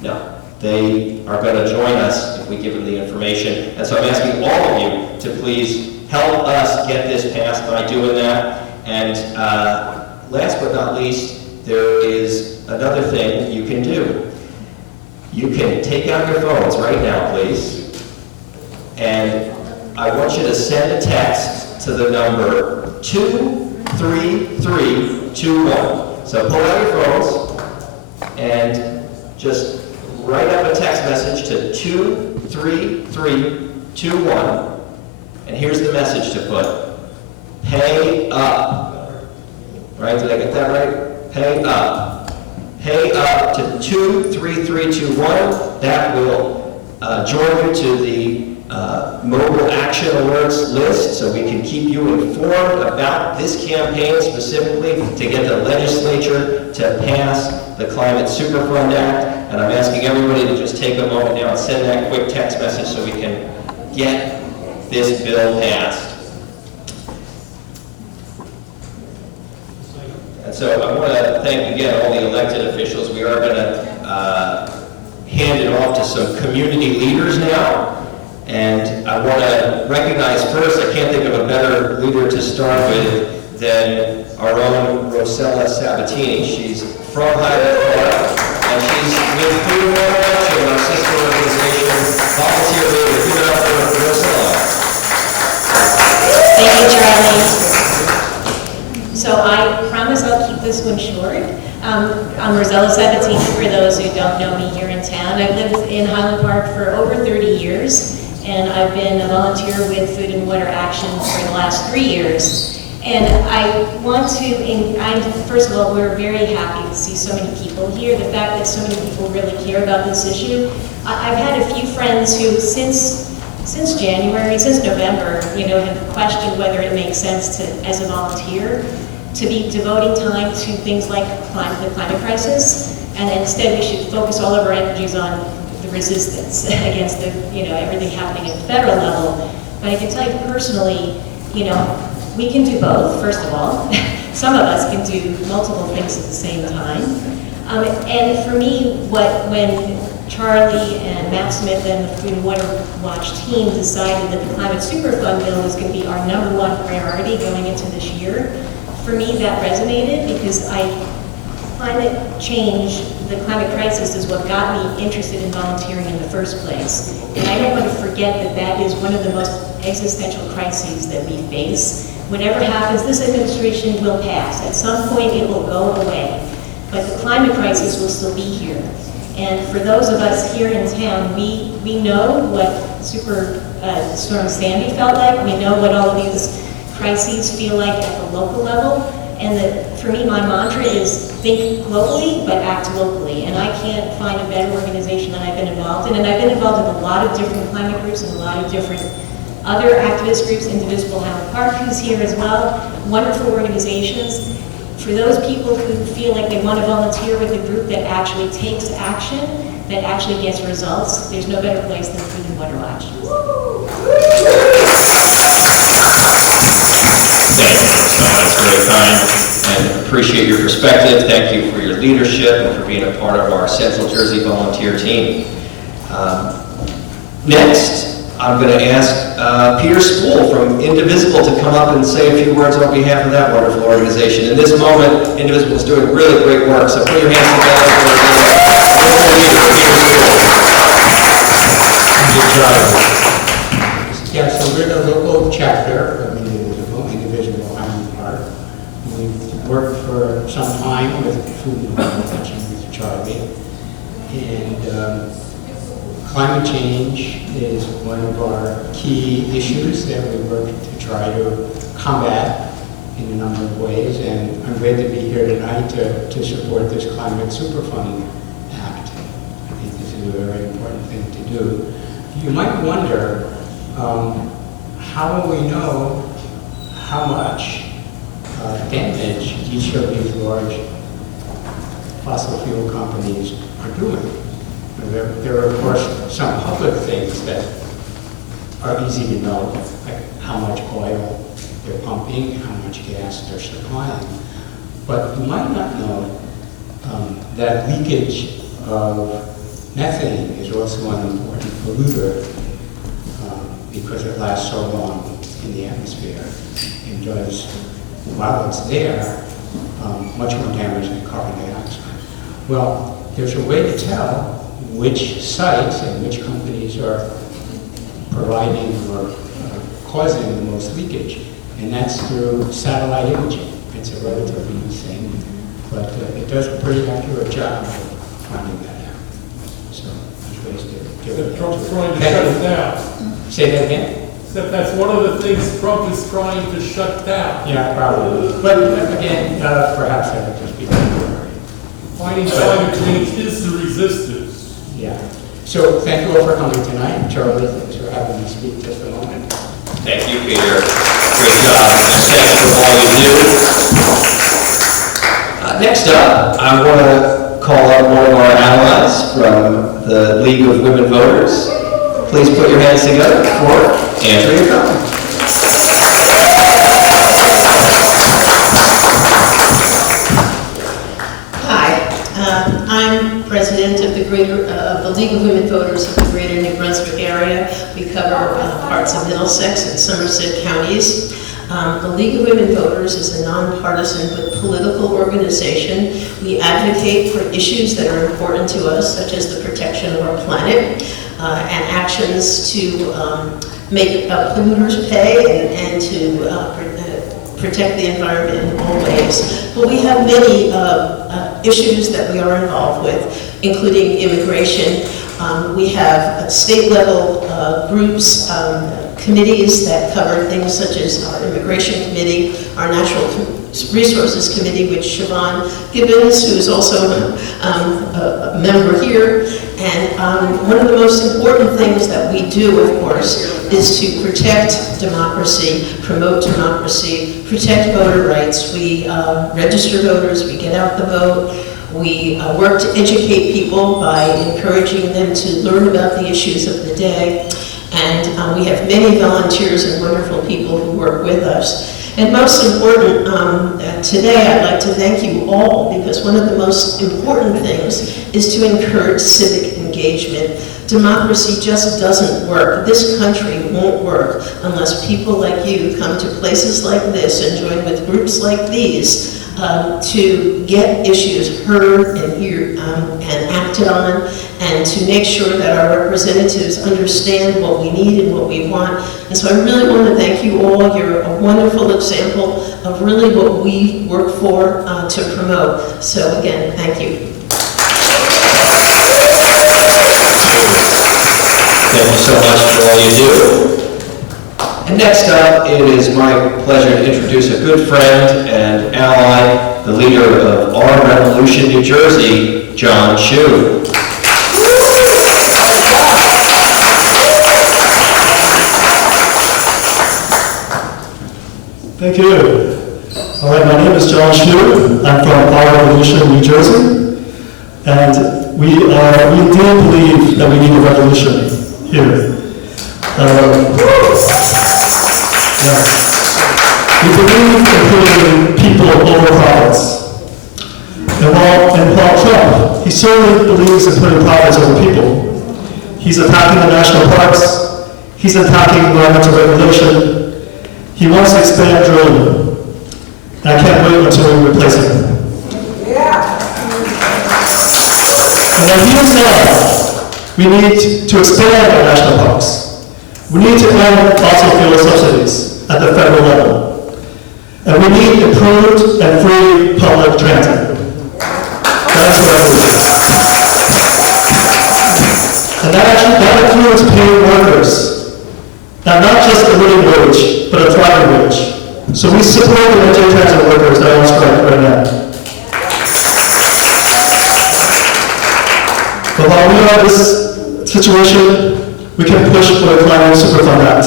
No. They are going to join us if we give them the information. And so I'm asking all of you to please help us get this passed by doing that. And last but not least, there is another thing you can do. You can take out your phones right now, please, and I want you to send a text to the number 23321. So pull out your phones and just write up a text message to 23321. 2-1, and here's the message to put. Pay up. Right, did I get that right? Pay up. Pay up to 23321. That will join you to the mobile action alerts list so we can keep you informed about this campaign specifically to get the legislature to pass the Climate Superfund Act. And I'm asking everybody to just take a moment now and send that quick text message so we can get this bill passed. And so I want to thank again all the elected officials. We are going to hand it off to some community leaders now. And I want to recognize first, I can't think of a better leader to start with than our own Rosella Sabatini. She's from Highland, and she's with Food and Water Action, our sister organization, volunteer leader. Give it up for Rosella. Thank you, Charlie. So I promise I'll keep this one short. I'm Rosella Sabatini, for those who don't know me here in town. I've lived in Highland Park for over 30 years. And I've been a volunteer with Food and Water Action for the last 3 years. And I want to, first of all, we're very happy to see so many people here. The fact that so many people really care about this issue. I've had a few friends who, since January, since November, have questioned whether it makes sense to, as a volunteer, to be devoting time to things like the climate crisis, and instead we should focus all of our energies on the resistance against everything happening at the federal level. But I can tell you personally, we can do both, first of all. Some of us can do multiple things at the same time. And for me, when Charlie and Matt Smith and the Food and Water Watch team decided that the Climate Superfund bill was going to be our #1 priority going into this year, for me that resonated because climate change, the climate crisis is what got me interested in volunteering in the first place. And I don't want to forget that that is one of the most existential crises that we face. Whatever happens, this administration will pass. At some point it will go away. But the climate crisis will still be here. And for those of us here in town, we know what Superstorm Sandy felt like. We know what all of these crises feel like at the local level. And for me, my mantra is think globally, but act locally. And I can't find a better organization that I've been involved in. And I've been involved in a lot of different climate groups and a lot of different other activist groups, Indivisible Highland Park, who's here as well. Wonderful organizations. For those people who feel like they want to volunteer with a group that actually takes action, that actually gets results, there's no better place than Food and Water Watch. Thank you, that's very kind, and appreciate your perspective. Thank you for your leadership and for being a part of our Central Jersey volunteer team. Next, I'm going to ask Peter Spool from Indivisible to come up and say a few words on behalf of that wonderful organization. In this moment, Indivisible is doing really great work, so put your hands together for the local leader, Peter Spool. Yeah, so we're the local chapter of Indivisible Highland Park. We've worked for some time with Food and Water Watching with Charlie. And climate change is one of our key issues that we work to try to combat in a number of ways. And I'm glad to be here tonight to support this Climate Superfund Act. I think this is a very important thing to do. You might wonder, how will we know how much damage each of these large fossil fuel companies are doing? There are, of course, some public things that are easy to know, like how much oil they're pumping, how much gas they're supplying. But you might not know that leakage of methane is also an important polluter because it lasts so long in the atmosphere and does, while it's there, much more damage than carbon dioxide. Well, there's a way to tell which sites and which companies are providing or causing the most leakage, and that's through satellite imaging. It's a relatively new thing, but it does a pretty accurate job of finding that out. So there's ways to give it. Trump's trying to shut it down. Say that again? Except that's one of the things Trump is trying to shut down. Yeah, probably. But again, perhaps I could just be temporary. Fighting climate change is the resistance. Yeah. So thank you all for coming tonight. Charlie, thanks for having me speak just a moment. Thank you, Peter. Great job, and thanks for all you do. Next up, I want to call up one of our allies from the League of Women Voters. Please put your hands together for Andrea Cohen. Hi, I'm president of the League of Women Voters of the Greater New Brunswick area. We cover parts of Middlesex and Somerset counties. The League of Women Voters is a nonpartisan but political organization. We advocate for issues that are important to us, such as the protection of our planet and actions to make polluters pay and to protect the environment in all ways. But we have many issues that we are involved with, including immigration. We have state-level groups, committees that cover things such as our Immigration Committee, our Natural Resources Committee, which Siobhan Gibbons, who is also a member here. And one of the most important things that we do, of course, is to protect democracy, promote democracy, protect voter rights. We register voters, we get out the vote, we work to educate people by encouraging them to learn about the issues of the day. And we have many volunteers and wonderful people who work with us. And most important, today I'd like to thank you all, because one of the most important things is to encourage civic engagement. Democracy just doesn't work. This country won't work unless people like you come to places like this and join with groups like these to get issues heard and and acted on, and to make sure that our representatives understand what we need and what we want. And so I really want to thank you all. You're a wonderful example of really what we work for to promote. So again, thank you. Thank you so much for all you do. And next up, it is my pleasure to introduce a good friend and ally, the leader of Our Revolution, New Jersey, John Chu. Thank you. All right, my name is John Chu. I'm from Our Revolution, New Jersey. And we do believe that we need a revolution here. We believe in putting people over profits. And while Trump, he certainly believes in putting profits over people. He's attacking the national parks. He's attacking environmental regulation. He wants to expand drilling. And I can't wait until we replace him. And then here's now, we need to expand our national parks. We need to end fossil fuel subsidies at the federal level. And we need improved and free public transit. That's what I believe. And that includes paying workers. Now, not just a living wage, but a thriving wage. So we support the NJ Transit workers that are on strike right now. But while we are in this situation, we can push for the Climate Superfund Act.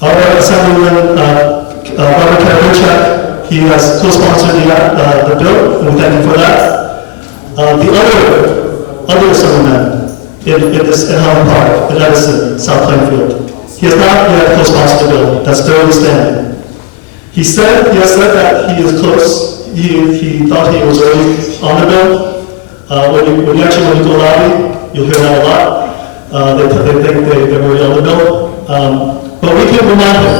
Our Assemblyman, Robert Karavichak, he has co-sponsored the bill, and we thank him for that. The other Assemblyman in Highland Park, in Edison, South Plainfield, he has not yet co-sponsored the bill. That's barely standing. He has said that he is close. He thought he was already on the bill. When you go lobby, you'll hear that a lot. They think they're already on the bill. But we can remind him.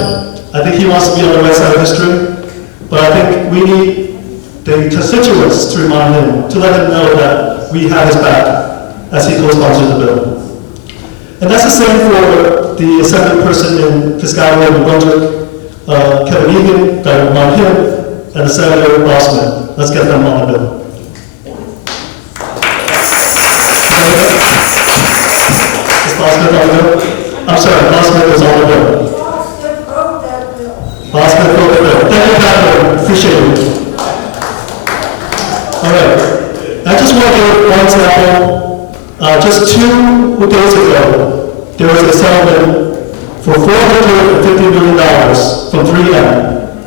I think he wants to be on the right side of history. But I think we need the constituents to remind him, to let him know that we have his back as he co-sponsors the bill. And that's the same for the Assembly person in Piscataway and Brunswick, Kevin Egan, I remind him, and Senator Bossman. Let's get them on the bill. Is Bossman on the bill? I'm sorry, Boss Smith was on the bill. Boss Smith wrote that bill. Boss Smith wrote the bill. Thank you, Catherine. Appreciate it. All right. I just want to give one example. Just 2 days ago, there was a settlement for $450 million from 3M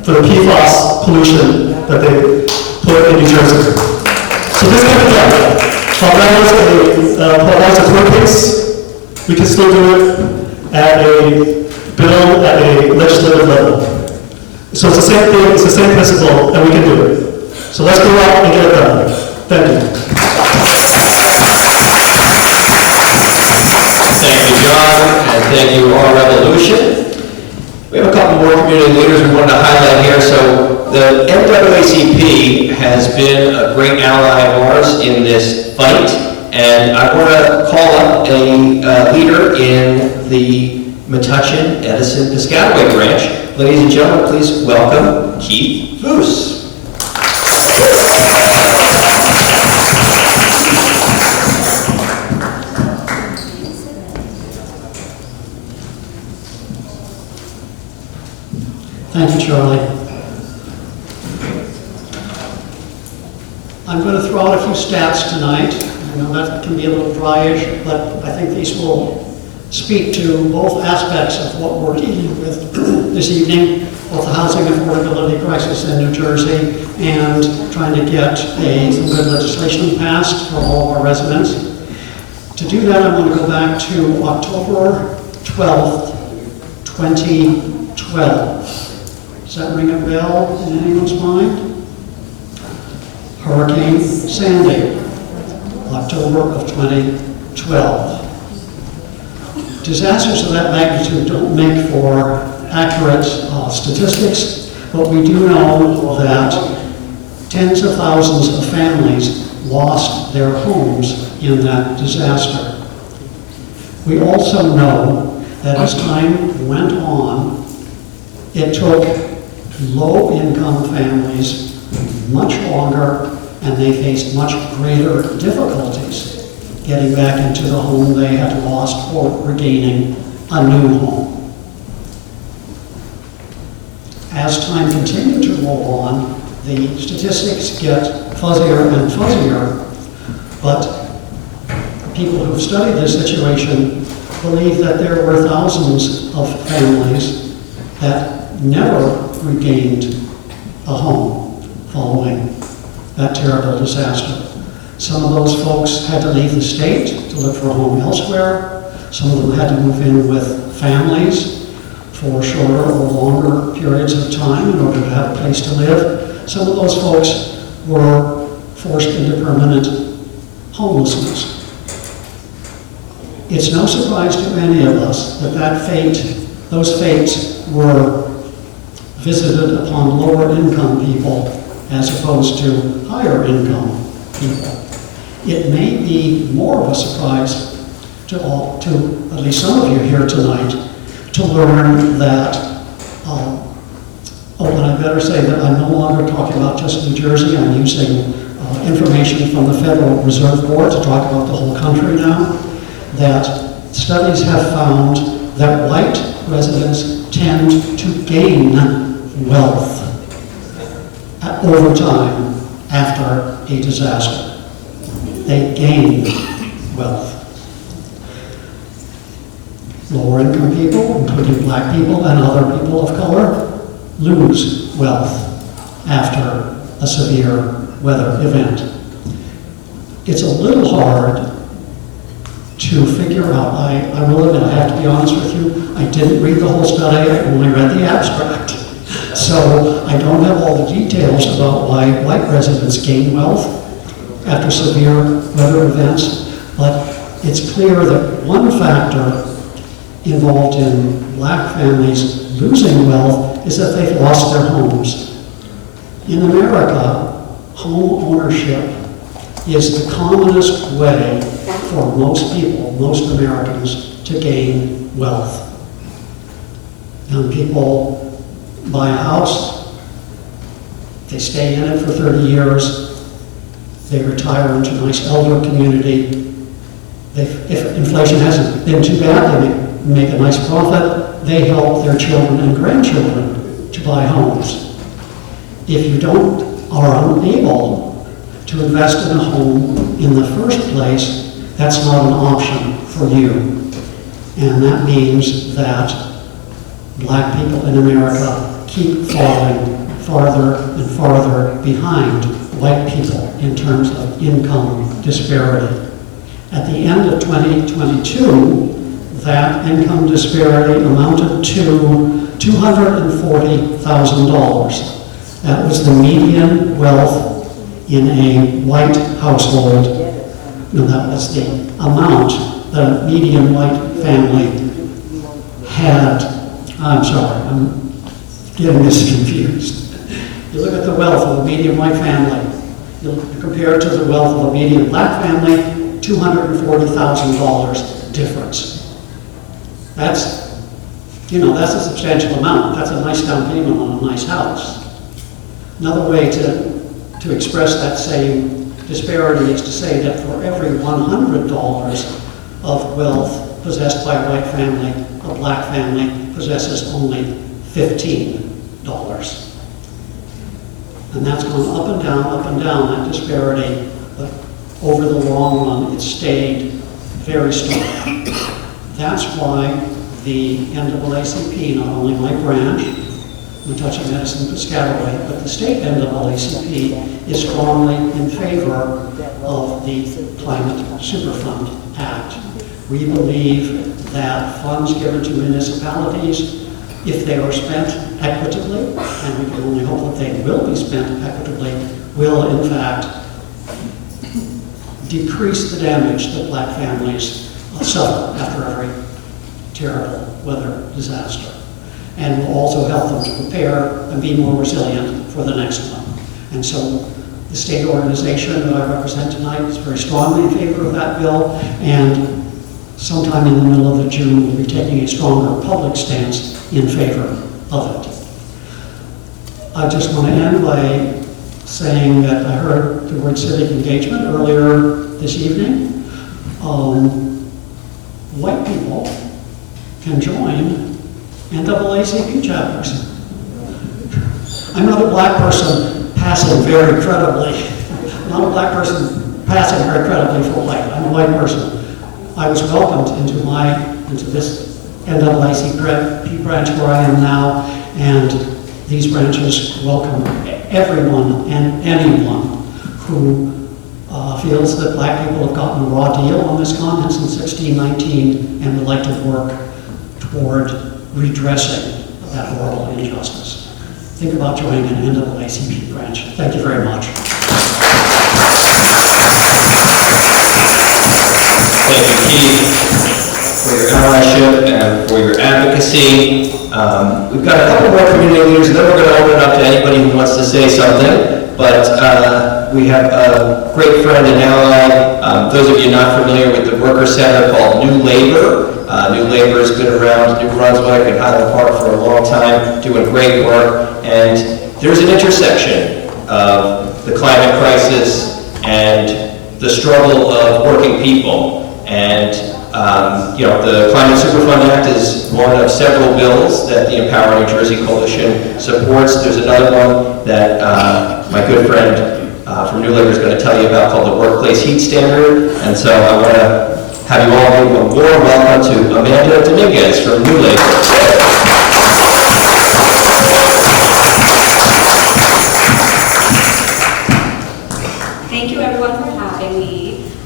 for the PFAS pollution that they put in New Jersey. So this kind of thing, that was a court case, we can still do it at a bill at a legislative level. So it's the same thing, it's the same principle, and we can do it. So let's go out and get it done. Thank you. Thank you, John, and thank you, Our Revolution. We have a couple more community leaders we wanted to highlight here. So the NAACP has been a great ally of ours in this fight, and I want to call up a leader in the Metuchen, Edison, Piscataway branch. Ladies and gentlemen, please welcome Keith Voos. Thank you, Charlie. I'm going to throw out a few stats tonight. I know that can be a little dryish, but I think these will speak to both aspects of what we're dealing with this evening, both the housing affordability crisis in New Jersey and trying to get some good legislation passed for all of our residents. To do that, I want to go back to October 12th, 2012. Does that ring a bell in anyone's mind? Hurricane Sandy, October of 2012. Disasters of that magnitude don't make for accurate statistics, but we do know that tens of thousands of families lost their homes in that disaster. We also know that as time went on, it took low-income families much longer, and they faced much greater difficulties getting back into the home they had lost or regaining a new home. As time continued to roll on, the statistics get fuzzier and fuzzier, but people who've studied this situation believe that there were thousands of families that never regained a home following that terrible disaster. Some of those folks had to leave the state to look for a home elsewhere. Some of them had to move in with families for shorter or longer periods of time in order to have a place to live. Some of those folks were forced into permanent homelessness. It's no surprise to any of us that those fates were visited upon lower income people as opposed to higher income people. It may be more of a surprise to at least some of you here tonight to learn that, and I better say that I'm no longer talking about just New Jersey. I'm using information from the Federal Reserve Board to talk about the whole country now, that studies have found that white residents tend to gain wealth over time after a disaster. They gain wealth. Lower income people, including black people and other people of color, lose wealth after a severe weather event. It's a little hard to figure out. I will admit, I have to be honest with you, I didn't read the whole study, I only read the abstract. So I don't have all the details about why white residents gain wealth after severe weather events, but it's clear that one factor involved in black families losing wealth is that they've lost their homes. In America, home ownership is the commonest way for most people, most Americans, to gain wealth. Young people buy a house, they stay in it for 30 years, they retire into a nice elder community. If inflation hasn't been too bad, they make a nice profit. They help their children and grandchildren to buy homes. If you are unable to invest in a home in the first place, that's not an option for you. And that means that black people in America keep falling farther and farther behind white people in terms of income disparity. At the end of 2022, that income disparity amounted to $240,000. That was the median wealth in a white household. No, that was the amount the median white family had. I'm sorry, I'm getting this confused. You look at the wealth of a median white family, you compare it to the wealth of a median black family, $240,000 difference. That's a substantial amount. That's a nice down payment on a nice house. Another way to express that same disparity is to say that for every $100 of wealth possessed by a white family, a black family possesses only $15. And that's gone up and down, that disparity, but over the long run, it stayed very strong. That's why the NAACP, not only my branch, Metuchen Medicine Piscataway, but the state NAACP is strongly in favor of the Climate Superfund Act. We believe that funds given to municipalities, if they are spent equitably, and we can only hope that they will be spent equitably, will in fact decrease the damage that black families suffer after every terrible weather disaster, and will also help them to prepare and be more resilient for the next one. And so the state organization that I represent tonight is very strongly in favor of that bill, and sometime in the middle of June we'll be taking a stronger public stance in favor of it. I just want to end by saying that I heard the word civic engagement earlier this evening. White people can join NAACP chapters. I'm not a black person passing very credibly. I'm not a black person passing very credibly for white. I'm a white person. I was welcomed into this NAACP branch where I am now, and these branches welcome everyone and anyone who feels that black people have gotten a raw deal on this continent since 1619 and would like to work toward redressing that horrible injustice. Think about joining an NAACP branch. Thank you very much. Thank you, Keith, for your allyship and for your advocacy. We've got a couple more community leaders, and then we're going to open it up to anybody who wants to say something. But we have a great friend and ally, those of you not familiar with the worker center called New Labor. New Labor has been around New Brunswick and Highland Park for a long time, doing great work. And there's an intersection of the climate crisis and the struggle of working people. And the Climate Superfund Act is one of several bills that the Empower New Jersey Coalition supports. There's another one that my good friend from New Labor is going to tell you about called the Workplace Heat Standard. And so I want to have you all give a warm welcome to Amanda Dominguez from New Labor. Thank you everyone for having me.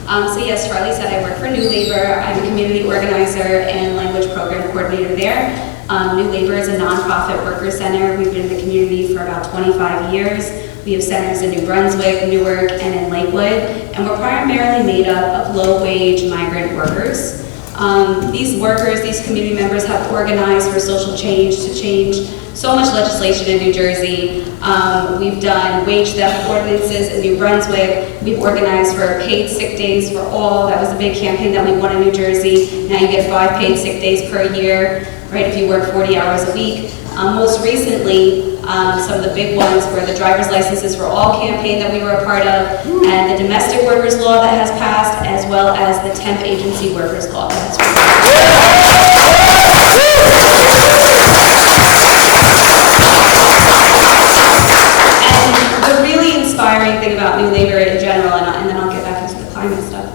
So yes, Charlie said I work for New Labor. I'm a community organizer and language program coordinator there. New Labor is a nonprofit worker center. We've been in the community for about 25 years. We have centers in New Brunswick, Newark, and in Lakewood, and we're primarily made up of low-wage migrant workers. These workers, these community members have organized for social change to change so much legislation in New Jersey. We've done wage theft ordinances in New Brunswick. We've organized for paid sick days for all. That was a big campaign that we won in New Jersey. Now you get 5 paid sick days per year, right, if you work 40 hours a week. Most recently, some of the big ones were the driver's licenses for all campaign that we were a part of, and the domestic workers law that has passed, as well as the temp agency workers law that has passed. And the really inspiring thing about New Labor in general, and then I'll get back into the climate stuff,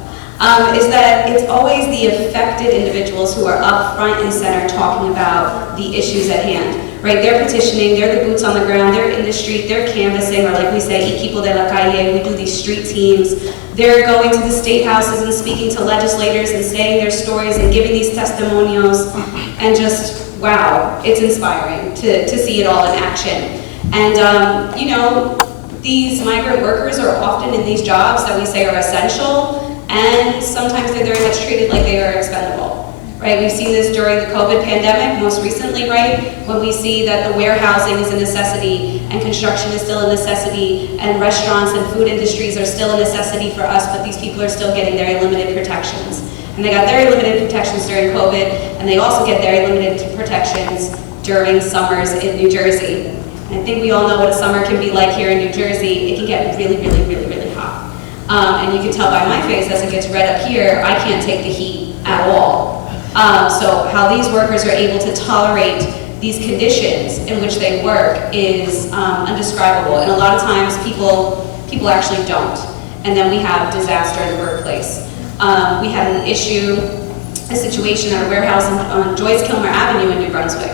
is that it's always the affected individuals who are up front and center talking about the issues at hand. Right, they're petitioning, they're the boots on the ground, they're in the street, they're canvassing, or like we say, equipo de la calle, we do these street teams. They're going to the state houses and speaking to legislators and saying their stories and giving these testimonials, and just, wow, it's inspiring to see it all in action. And, you know, these migrant workers are often in these jobs that we say are essential, and sometimes they're very much treated like they are expendable. Right, we've seen this during the COVID pandemic, most recently, right, when we see that the warehousing is a necessity and construction is still a necessity and restaurants and food industries are still a necessity for us, but these people are still getting very limited protections. And they got very limited protections during COVID, and they also get very limited protections during summers in New Jersey. And I think we all know what a summer can be like here in New Jersey. It can get really, really, really, really hot. And you can tell by my face as it gets red up here, I can't take the heat at all. So how these workers are able to tolerate these conditions in which they work is undescribable. And a lot of times people actually don't. And then we have disaster in the workplace. We had an issue, a situation at a warehouse on Joyce Kilmer Avenue in New Brunswick.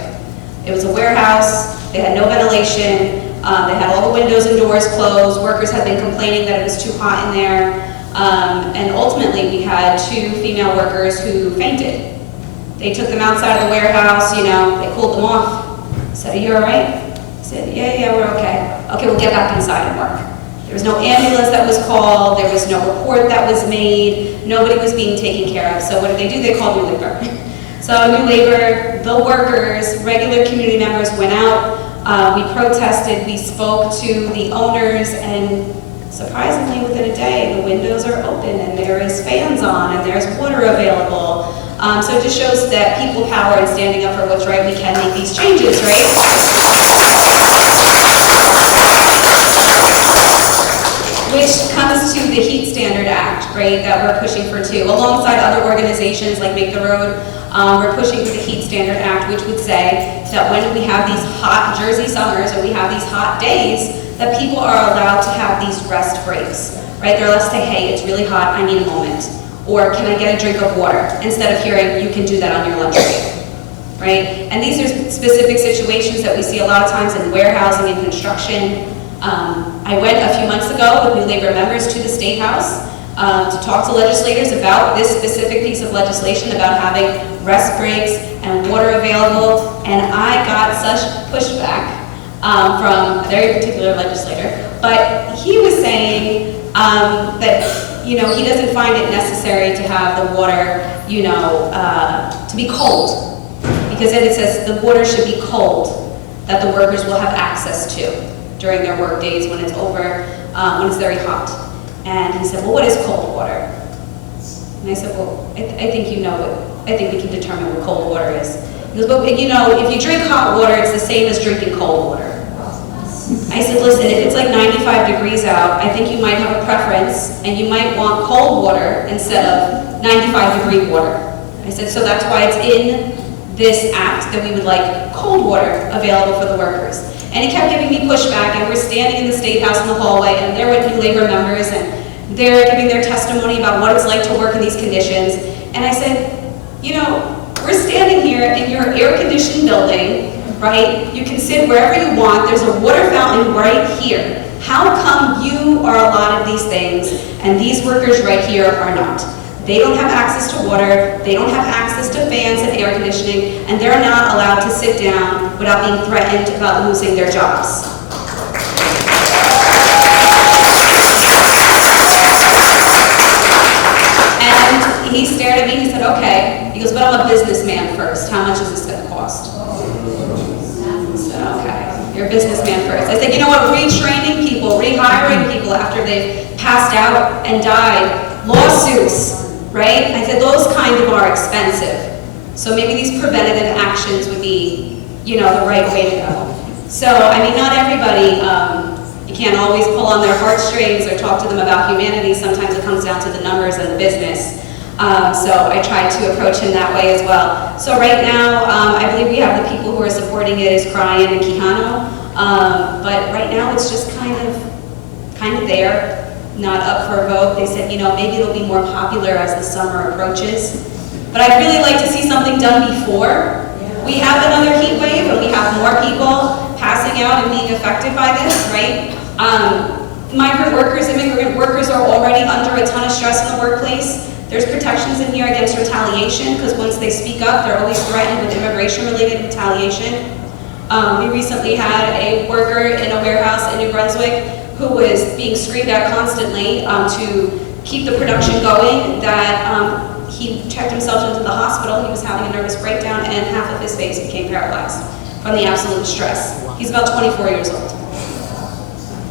It was a warehouse, they had no ventilation, they had all the windows and doors closed, workers had been complaining that it was too hot in there, and ultimately we had 2 female workers who fainted. They took them outside of the warehouse, you know, they cooled them off. Said, "Are you all right?" I said, yeah, we're okay. Okay, we'll get back inside and work. There was no ambulance that was called, there was no report that was made, nobody was being taken care of. So what did? They called New Labor. So New Labor, the workers, regular community members went out, we protested, we spoke to the owners, and surprisingly within a day, the windows are open and there is fans on and there's water available. So it just shows that people power and standing up for what's right, we can make these changes, right? Which comes to the Heat Standard Act, right, that we're pushing for too. Alongside other organizations like Make the Road, we're pushing for the Heat Standard Act, which would say that when we have these hot Jersey summers or we have these hot days, that people are allowed to have these rest breaks, right? They're allowed to say, hey, it's really hot, I need a moment. Or can I get a drink of water? Instead of hearing, you can do that on your lunch break, right? And these are specific situations that we see a lot of times in warehousing and construction. I went a few months ago with New Labor members to the State House to talk to legislators about this specific piece of legislation about having rest breaks and water available, and I got such pushback from a very particular legislator, but he was saying that you know, he doesn't find it necessary to have the water, you know, to be cold, because then it says the water should be cold that the workers will have access to during their work days when it's over, when it's very hot. And he said, well, what is cold water? And I said, well, I think you know what, I think we can determine what cold water is. He goes, but you know, if you drink hot water, it's the same as drinking cold water. I said, listen, if it's like 95 degrees out, I think you might have a preference, and you might want cold water instead of 95-degree water. I said, so that's why it's in this act that we would like cold water available for the workers. And he kept giving me pushback, and we're standing in the State House in the hallway, and they're with New Labor members, and they're giving their testimony about what it's like to work in these conditions. And I said, you know, we're standing here in your air-conditioned building, right? You can sit wherever you want. There's a water fountain right here. How come you are allotted these things and these workers right here are not? They don't have access to water, they don't have access to fans and air conditioning, and they're not allowed to sit down without being threatened about losing their jobs. And he stared at me, he said, okay. He goes, but I'm a businessman first. How much is this going to cost? Okay, you're a businessman first. I said, you know what, retraining people, rehiring people after they've passed out and died, lawsuits, right? I said, those kind of are expensive. So maybe these preventative actions would be, you know, the right way to go. So, I mean, not everybody, you can't always pull on their heartstrings or talk to them about humanity. Sometimes it comes down to the numbers and the business. So I tried to approach him that way as well. So right now, I believe we have the people who are supporting it is Cryan and Quijano. But right now it's just kind of there, not up for a vote. They said, maybe it'll be more popular as the summer approaches. But I'd really like to see something done before we have another heat wave and we have more people passing out and being affected by this, right? Migrant workers, immigrant workers are already under a ton of stress in the workplace. There's protections in here against retaliation because once they speak up, they're always threatened with immigration-related retaliation. We recently had a worker in a warehouse in New Brunswick who was being screamed at constantly to keep the production going, that he checked himself into the hospital. He was having a nervous breakdown and half of his face became paralyzed from the absolute stress. He's about 24 years old.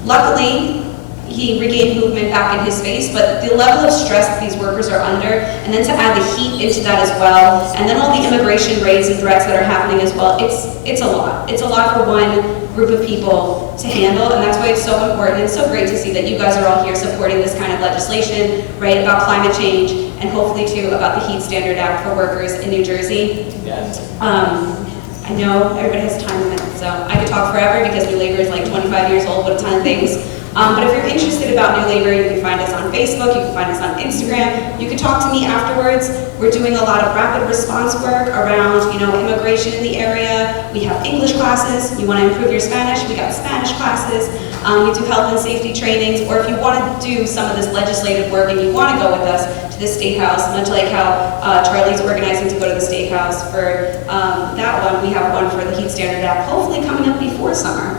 Luckily, he regained movement back in his face, but the level of stress that these workers are under, and then to add the heat into that as well, and then all the immigration raids and threats that are happening as well, it's a lot. It's a lot for one group of people to handle, and that's why it's so important. It's so great to see that you guys are all here supporting this kind of legislation, right, about climate change, and hopefully too about the Heat Standard Act for workers in New Jersey. Yes. I know everybody has time limits, so I could talk forever because New Labor is like 25 years old with a ton of things. But if you're interested about New Labor, you can find us on Facebook, you can find us on Instagram, you can talk to me afterwards. We're doing a lot of rapid response work around, immigration in the area. We have English classes. You want to improve your Spanish, we got Spanish classes. We do health and safety trainings, or if you want to do some of this legislative work and you want to go with us to the State House, much like how Charlie's organizing to go to the State House for that one, we have one for the Heat Standard Act, hopefully coming up before summer.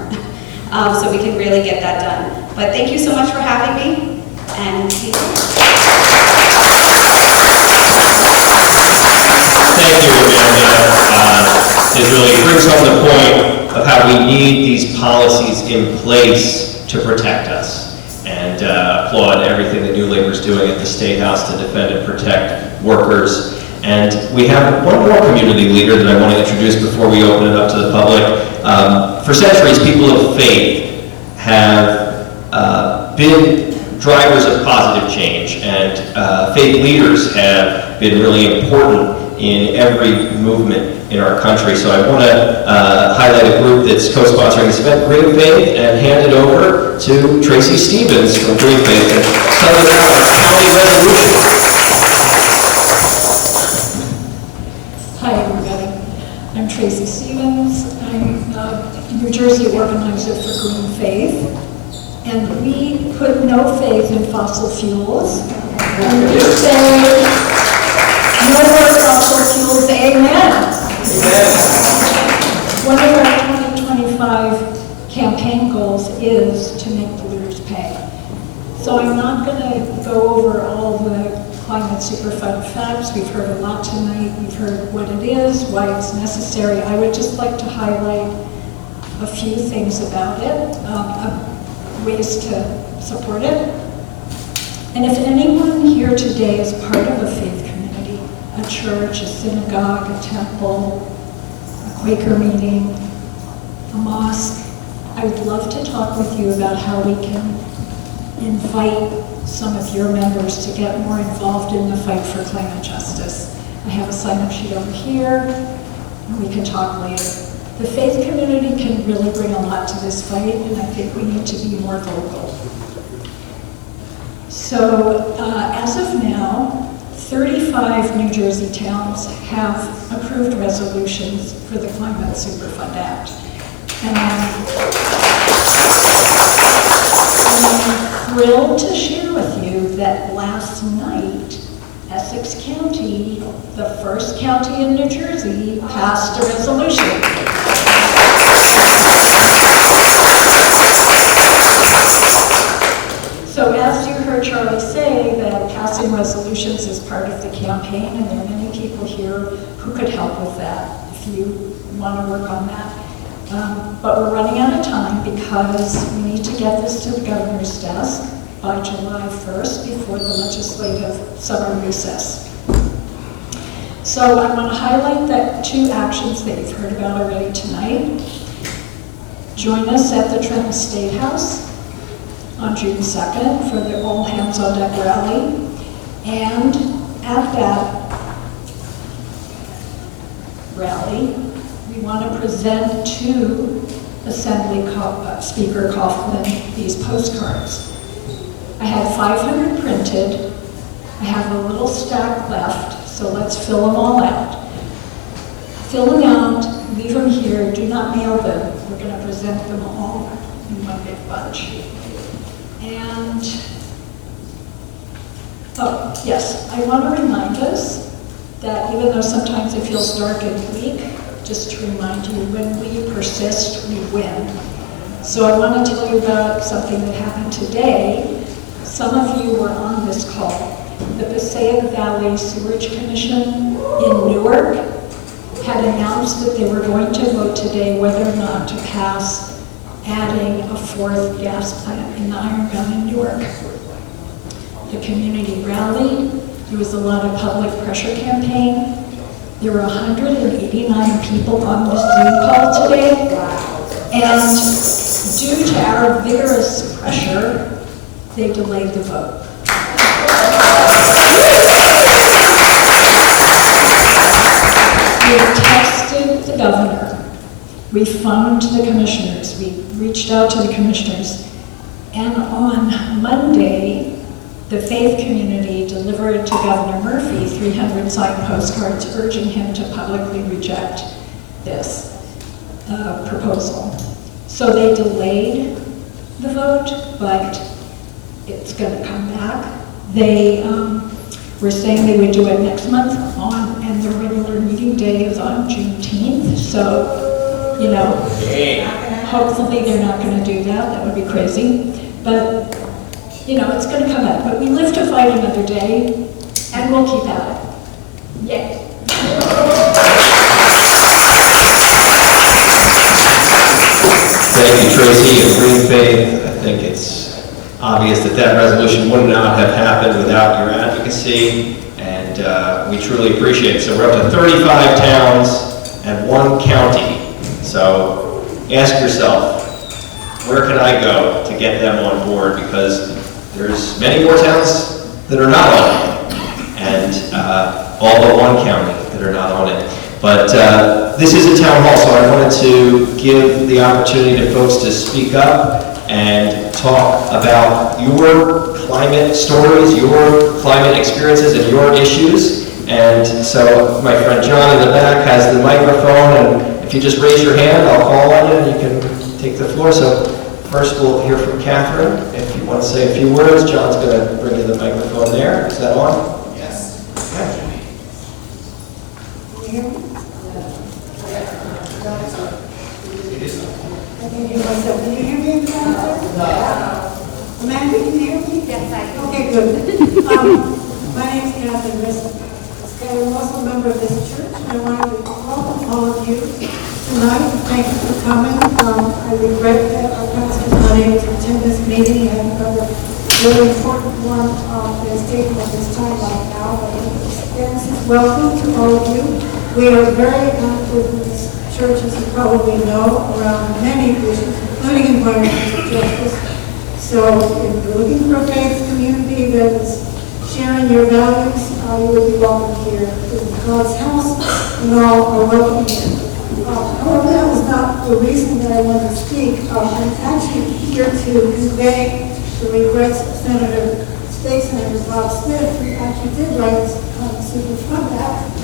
So we can really get that done. But thank you so much for having me, and see you. Thank you, Amanda. It really brings home the point of how we need these policies in place to protect us, and applaud everything that New Labor is doing at the State House to defend and protect workers. And we have one more community leader that I want to introduce before we open it up to the public. For centuries, people of faith have been drivers of positive change, and faith leaders have been really important in every movement in our country. So I want to highlight a group that's co-sponsoring this event, Green Faith, and hand it over to Tracy Stevens from Green Faith to tell us about our county resolution. Hi, everybody. I'm Tracy Stevens. I'm a New Jersey organizer for Green Faith. And we put no faith in fossil fuels. And we say, no more fossil fuels, amen. One of our 2025 campaign goals is to make polluters pay. So I'm not going to go over all the Climate Superfund facts. We've heard a lot tonight. We've heard what it is, why it's necessary. I would just like to highlight a few things about it. Ways to support it. And if anyone here today is part of a faith community, a church, a synagogue, a temple, a Quaker meeting, a mosque, I would love to talk with you about how we can invite some of your members to get more involved in the fight for climate justice. I have a sign-up sheet over here, and we can talk later. The faith community can really bring a lot to this fight, and I think we need to be more vocal. So, as of now, 35 New Jersey towns have approved resolutions for the Climate Superfund Act. And I'm thrilled to share with you that last night, Essex County, the first county in New Jersey, passed a resolution. So as you heard Charlie say, that passing resolutions is part of the campaign, and there are many people here who could help with that if you want to work on that. But we're running out of time because we need to get this to the governor's desk by July 1st before the legislative summer recess. So I want to highlight that two actions that you've heard about already tonight. Join us at the Trenton State House on June 2nd for the All Hands on Deck rally. And at that rally, we want to present to Speaker Coughlin these postcards. I had 500 printed. I have a little stack left, so let's fill them all out. Fill them out, leave them here, do not mail them. We're going to present them all in one big bunch. And, oh, yes, I want to remind us that even though sometimes it feels dark and bleak, just to remind you, when we persist, we win. So I want to tell you about something that happened today. Some of you were on this call. The Passaic Valley Sewerage Commission in Newark had announced that they were going to vote today whether or not to pass adding a fourth gas plant in the Iron Gun in Newark. The community rallied. There was a lot of public pressure campaign. There were 189 people on the Zoom call today. And due to our vigorous pressure, they delayed the vote. We texted the governor. We phoned the commissioners. We reached out to the commissioners. And on Monday, the faith community delivered to Governor Murphy 300 signed postcards urging him to publicly reject this proposal. So they delayed the vote, but it's going to come back. They were saying they would do it next month and the regular meeting day is on Juneteenth. So, you know, hopefully they're not going to do that. That would be crazy. But, you know, it's going to come back. But we live to fight another day, and we'll keep at it. Yay. Thank you, Tracy and Green Faith. I think it's obvious that that resolution would not have happened without your advocacy, and we truly appreciate it. So we're up to 35 towns and 1 county. So ask yourself, where can I go to get them on board? Because there's many more towns that are not on it, and all but 1 county that are not on it. But this is a town hall, so I wanted to give the opportunity to folks to speak up and talk about your climate stories, your climate experiences, and your issues. And so my friend John in the back has the microphone, and if you just raise your hand, I'll call on you and you can take the floor. So first we'll hear from Catherine. If you want to say a few words, John's going to bring you the microphone there. Is that on? Yes. Okay. Can you hear me? I can hear myself. Can you hear me? No. Amanda, can you hear me? Yes, I can. Okay, good. My name is Catherine Risson. I'm also a member of this church, and I wanted to welcome all of you tonight. Thank you for coming. I regret that our pastor is not able to attend this meeting. I have another really important one that is taking up this time right now. But this is welcome to all of you. We are very active in this church, as you probably know, around many issues, including environmental justice. So if you're looking for a faith community that is sharing your values, you would be welcome here. This is God's house, and all are welcome here. However, that was not the reason that I wanted to speak. I'm actually here to convey the regrets of State Senator Bob Smith, who actually did write this Superfund Act.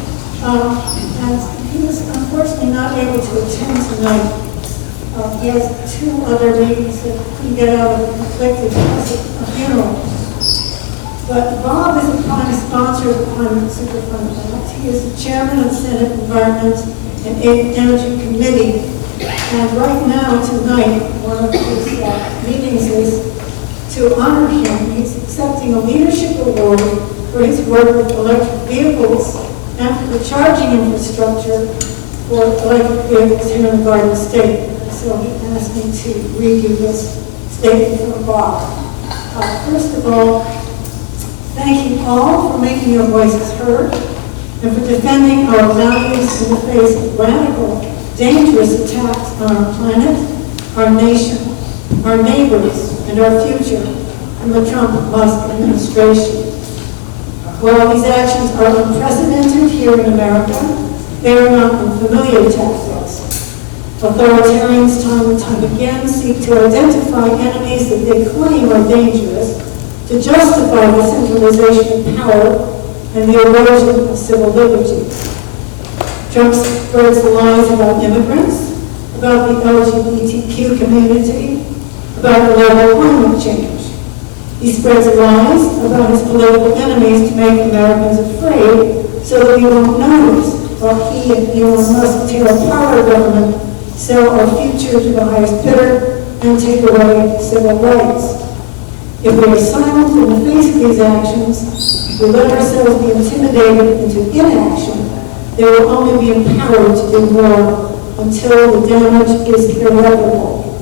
And he was unfortunately not able to attend tonight. He has 2 other meetings that he get out of conflicted because of a funeral. But Bob is a prime sponsor of the Climate Superfund Act. He is the chairman of the Senate Environment and Energy Committee. And right now, tonight, one of his meetings is to honor him. He's accepting a leadership award for his work with electric vehicles and for the charging infrastructure for electric vehicles here in the Garden State. So he asked me to read you this statement from Bob. First of all, thank you all for making your voices heard and for defending our values in the face of radical, dangerous attacks on our planet, our nation, our neighbors, and our future from the Trump-Musk administration. While these actions are unprecedented here in America, they are not unfamiliar tactics. Authoritarians time and time again seek to identify enemies that they claim are dangerous to justify the centralization of power and the erosion of civil liberty. Trump spreads lies about immigrants, about the LGBTQ community, about global climate change. He spreads lies about his political enemies to make Americans afraid so that we won't notice while he and Elon Musk tear apart our government, sell our future to the highest bidder, and take away civil rights. If we are silent in the face of these actions, if we let ourselves be intimidated into inaction, they will only be empowered to do more until the damage is irreparable.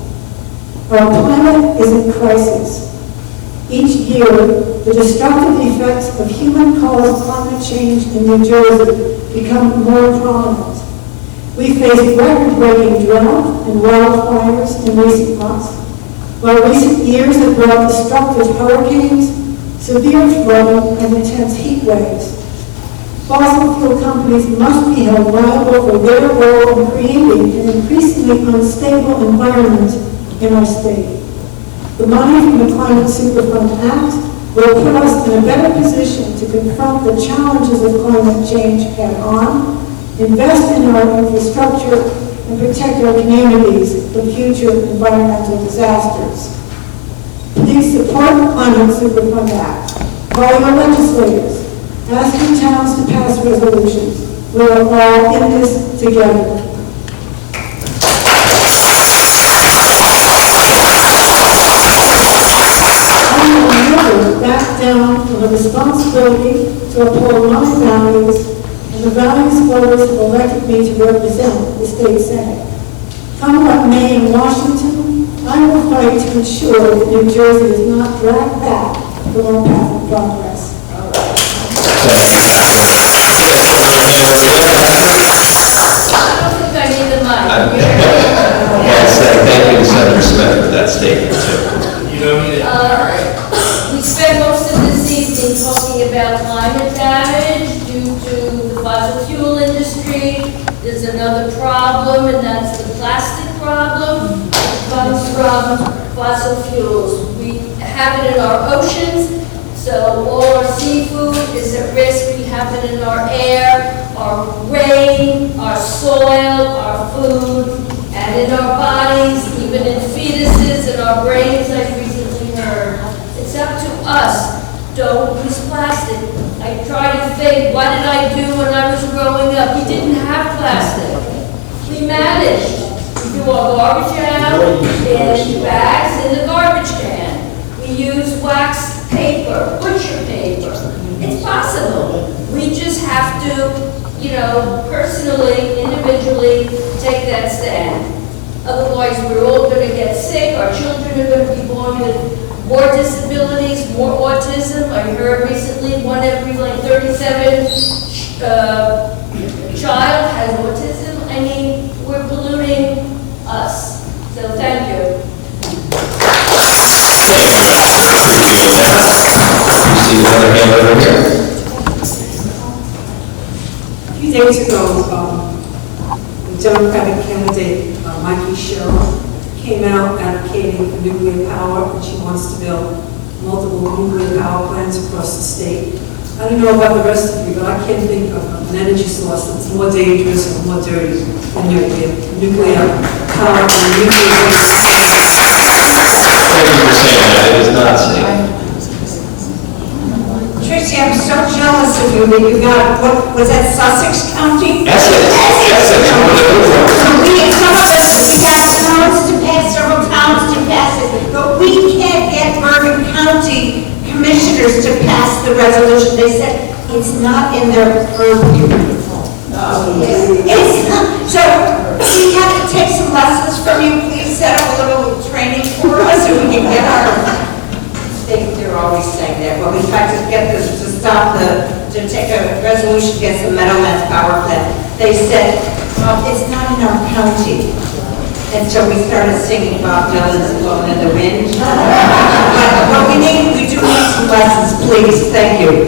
Our planet is in crisis. Each year, the destructive effects of human-caused climate change in New Jersey become more prominent. We face record-breaking drought and wildfires in recent months, while recent years have brought destructive hurricanes, severe flooding, and intense heat waves. Fossil fuel companies must be held liable for their role in creating an increasingly unstable environment in our state. The money from the Climate Superfund Act will put us in a better position to confront the challenges of climate change head-on, invest in our infrastructure, and protect our communities from future environmental disasters. Please support the Climate Superfund Act. Call your legislators. Ask your towns to pass resolutions. We are all in this together. I will never back down from the responsibility to uphold my values and the values voters have elected me to represent the state Senate. Come what may in Washington, I will fight to ensure that New Jersey is not dragged back from our path of progress. I don't think I need the mic. Yes, thank you to Senator Smith for that statement, too. You don't need it. We spent most of this evening talking about climate damage due to the fossil fuel industry. There's another problem, and that's the plastic problem. It comes from fossil fuels. We have it in our oceans. So all our seafood is at risk. We have it in our air, our rain, our soil, our food, and in our bodies, even in fetuses and our brains, I've recently heard. It's up to us. Don't use plastic. I try to think, what did I do when I was growing up? We didn't have plastic. We managed. We threw our garbage out in bags in the garbage can. We use wax paper, butcher paper. It's possible. We just have to, personally, individually, take that stand. Otherwise, we're all going to get sick. Our children are going to be born with more disabilities, more autism. I heard recently one every 37 child has autism. I mean, we're polluting us. So thank you. See another hand over here. A few days ago, the Democratic candidate, Mikey Sherrill, came out advocating for nuclear power, and she wants to build multiple nuclear power plants across the state. I don't know about the rest of you, but I can't think of an energy source that's more dangerous or more dirty than nuclear power and nuclear waste. Thank you for saying that. It is not safe. Tracy, I'm so jealous of you that you got, what was that, Sussex County? Essex. Some of us, we got towns to pass, several towns to pass it, but we can't get Bergen County commissioners to pass the resolution. They said it's not in their purview. It's not. So we have to take some lessons from you. Please set up a little training for us so we can get our. They're always saying that. Well, we tried to get this to stop to take a resolution against the Meadowlands power plant. They said, it's not in our county. And so we started singing Bob Dylan's Blowing in the Wind. But we do need some lessons, please. Thank you.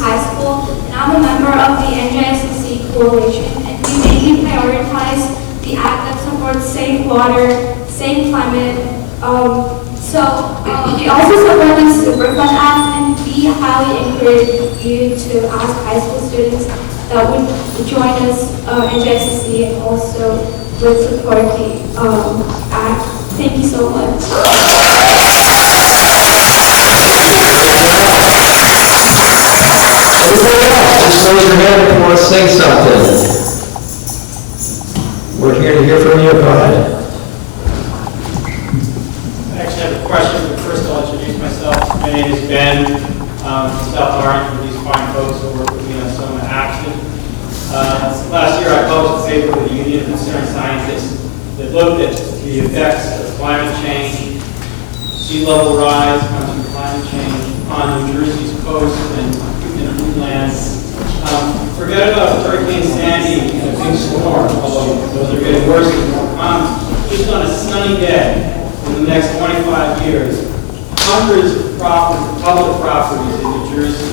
High School, and I'm a member of the NJSC Coalition, and we mainly prioritize the act that supports safe water, safe climate. We also support the Superfund Act, and we highly encourage you to ask high school students that would join us NJSC and also would support the act. Thank you so much. Anybody else? Just raise your hand if you want to say something. We're here to hear from you. Go ahead. I actually have a question, but first I'll introduce myself. My name is Ben, from South Orange, with these fine folks who work with me on Soma Action. Last year I published a paper with the Union of Concerned Scientists that looked at the effects of climate change, sea level rise comes from climate change on New Jersey's coast and inland. Forget about Hurricane Sandy and a big storm, although those are getting worse and more common. Just on a sunny day in the next 25 years, hundreds of public properties in New Jersey,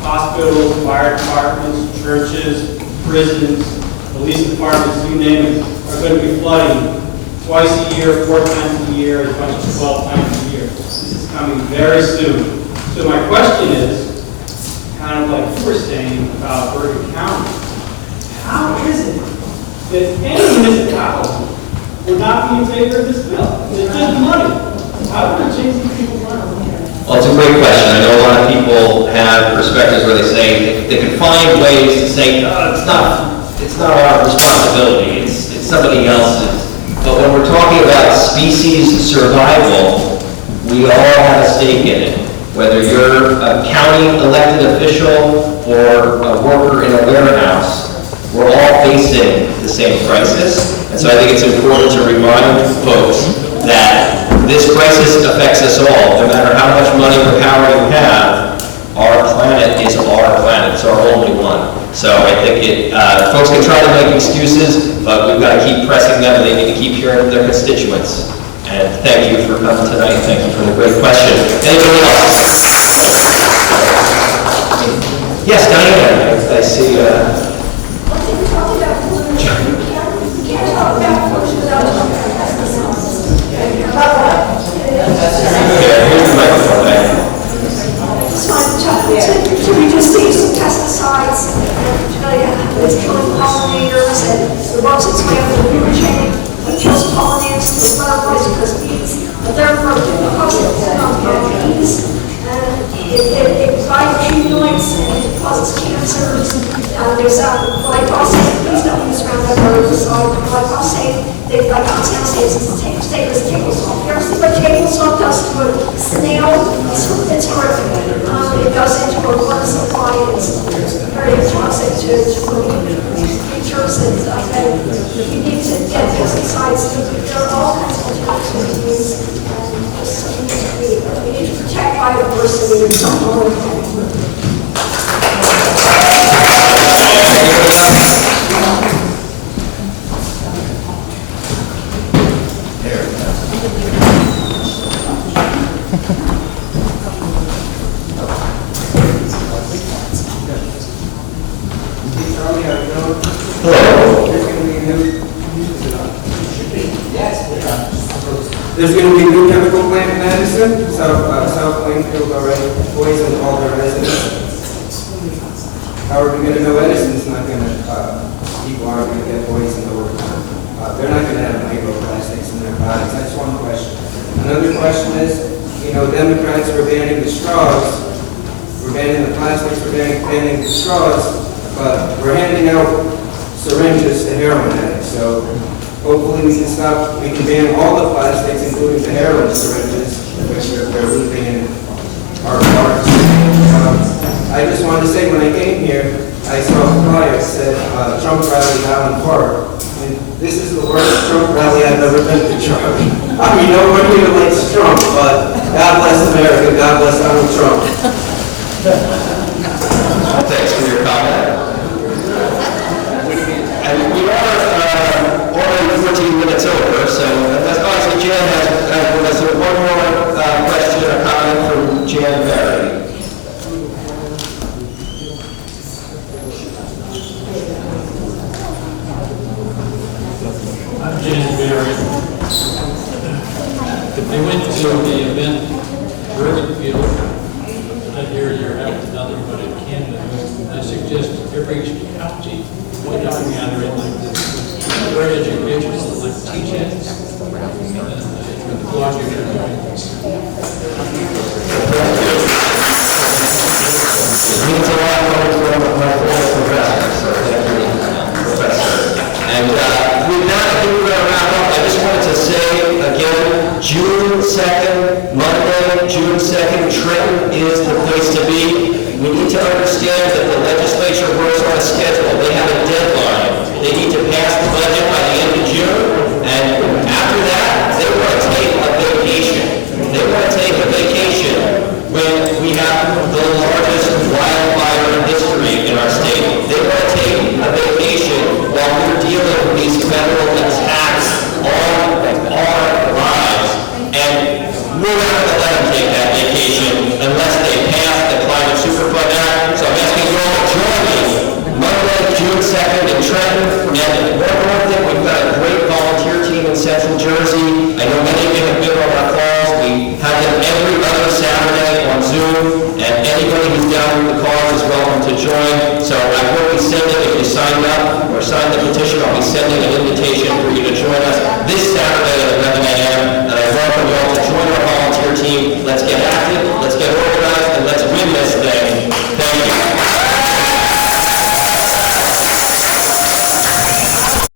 hospitals, fire departments, churches, prisons, police departments, you name it, are going to be flooding twice a year, 4 times a year, as much as 12 times a year. This is coming very soon. So my question is, kind of like you were saying about Bergen County, how is it that any municipality would not be in favor of this bill? It's just money. How would it change these people's lives? Well, it's a great question. I know a lot of people have perspectives where they say they can find ways to say, no, it's not our responsibility, it's somebody else's. But when we're talking about species survival, we all have a stake in it. Whether you're a county elected official or a worker in a warehouse, we're all facing the same crisis. And so I think it's important to remind folks that this crisis affects us all. No matter how much money or power you have, our planet is our planet. It's our only one. So I think folks can try to make excuses, but we've got to keep pressing them, and they need to keep hearing their constituents. And thank you for coming tonight. Thank you for the great question. Anybody else? Yes, Diana. I see. Here's the microphone. Just wanted to reduce the use of pesticides. It's killing pollinators and it works its way up the food chain. It kills pollinators and the butterflies because bees, they're broken because of bees. And it bioaccumulates and it causes cancers. There's glyphosate. Please don't use Roundup or glyphosate. It's table salt. You ever see what table salt does to a snail? It's horrific. It goes into a water supply. It's very toxic to creatures. And you need to get pesticides. There are all kinds of toxins we use. We need to protect biodiversity and something. There's going to be a new chemical plant in Madison, South Plainfield already poisoned all their residents. How are we going to know Edison's not going to, people aren't going to get poisoned or they're not going to have microplastics in their bodies? That's one question. Another question is, Democrats were banning the straws, we're banning the plastics, we're banning the straws, but we're handing out syringes to heroin addicts. So hopefully we can ban all the plastics, including the heroin syringes, which they're leaving in our parks. I just wanted to say, when I came here, I saw a flyer that said Trump rally Highland Park. And this is the worst Trump rally I've ever been to, Charlie. I mean, nobody here likes Trump, but God bless America, God bless Donald Trump. Thanks for your comment. And we are already 14 minutes over, so that's obviously Jan has one more question or comment from Jan Barry. I went to the event in Brunswick, not here, you're having nothing but in Canada. I suggest every county would gather it like this. Very educational, like teach-ins, and blog you can join this. It means a lot coming from my former professor, so thank you, Professor. And with that, I think we're going to wrap up. I just wanted to say again, June 2nd, Monday, June 2nd, Trenton is the place to be. We need to understand that the legislature works on a schedule. They have a deadline. They need to pass the budget by the end of June, and after that, they want to take a vacation. They want to take a vacation when we have the largest wildfire in history in our state. They want to take a vacation while we're dealing with these federal attacks on our lives. And we're not going to let them take that vacation unless they pass the Climate Superfund Act. So I'm asking you all to join me Monday, June 2nd in Trenton. And one more thing, we've got a great volunteer team in Central Jersey. I know many of you have been on our calls. We have them every other Saturday on Zoom. And anybody who's down with the cause is welcome to join. So I will be sending, if you signed up or signed the petition, I'll be sending an invitation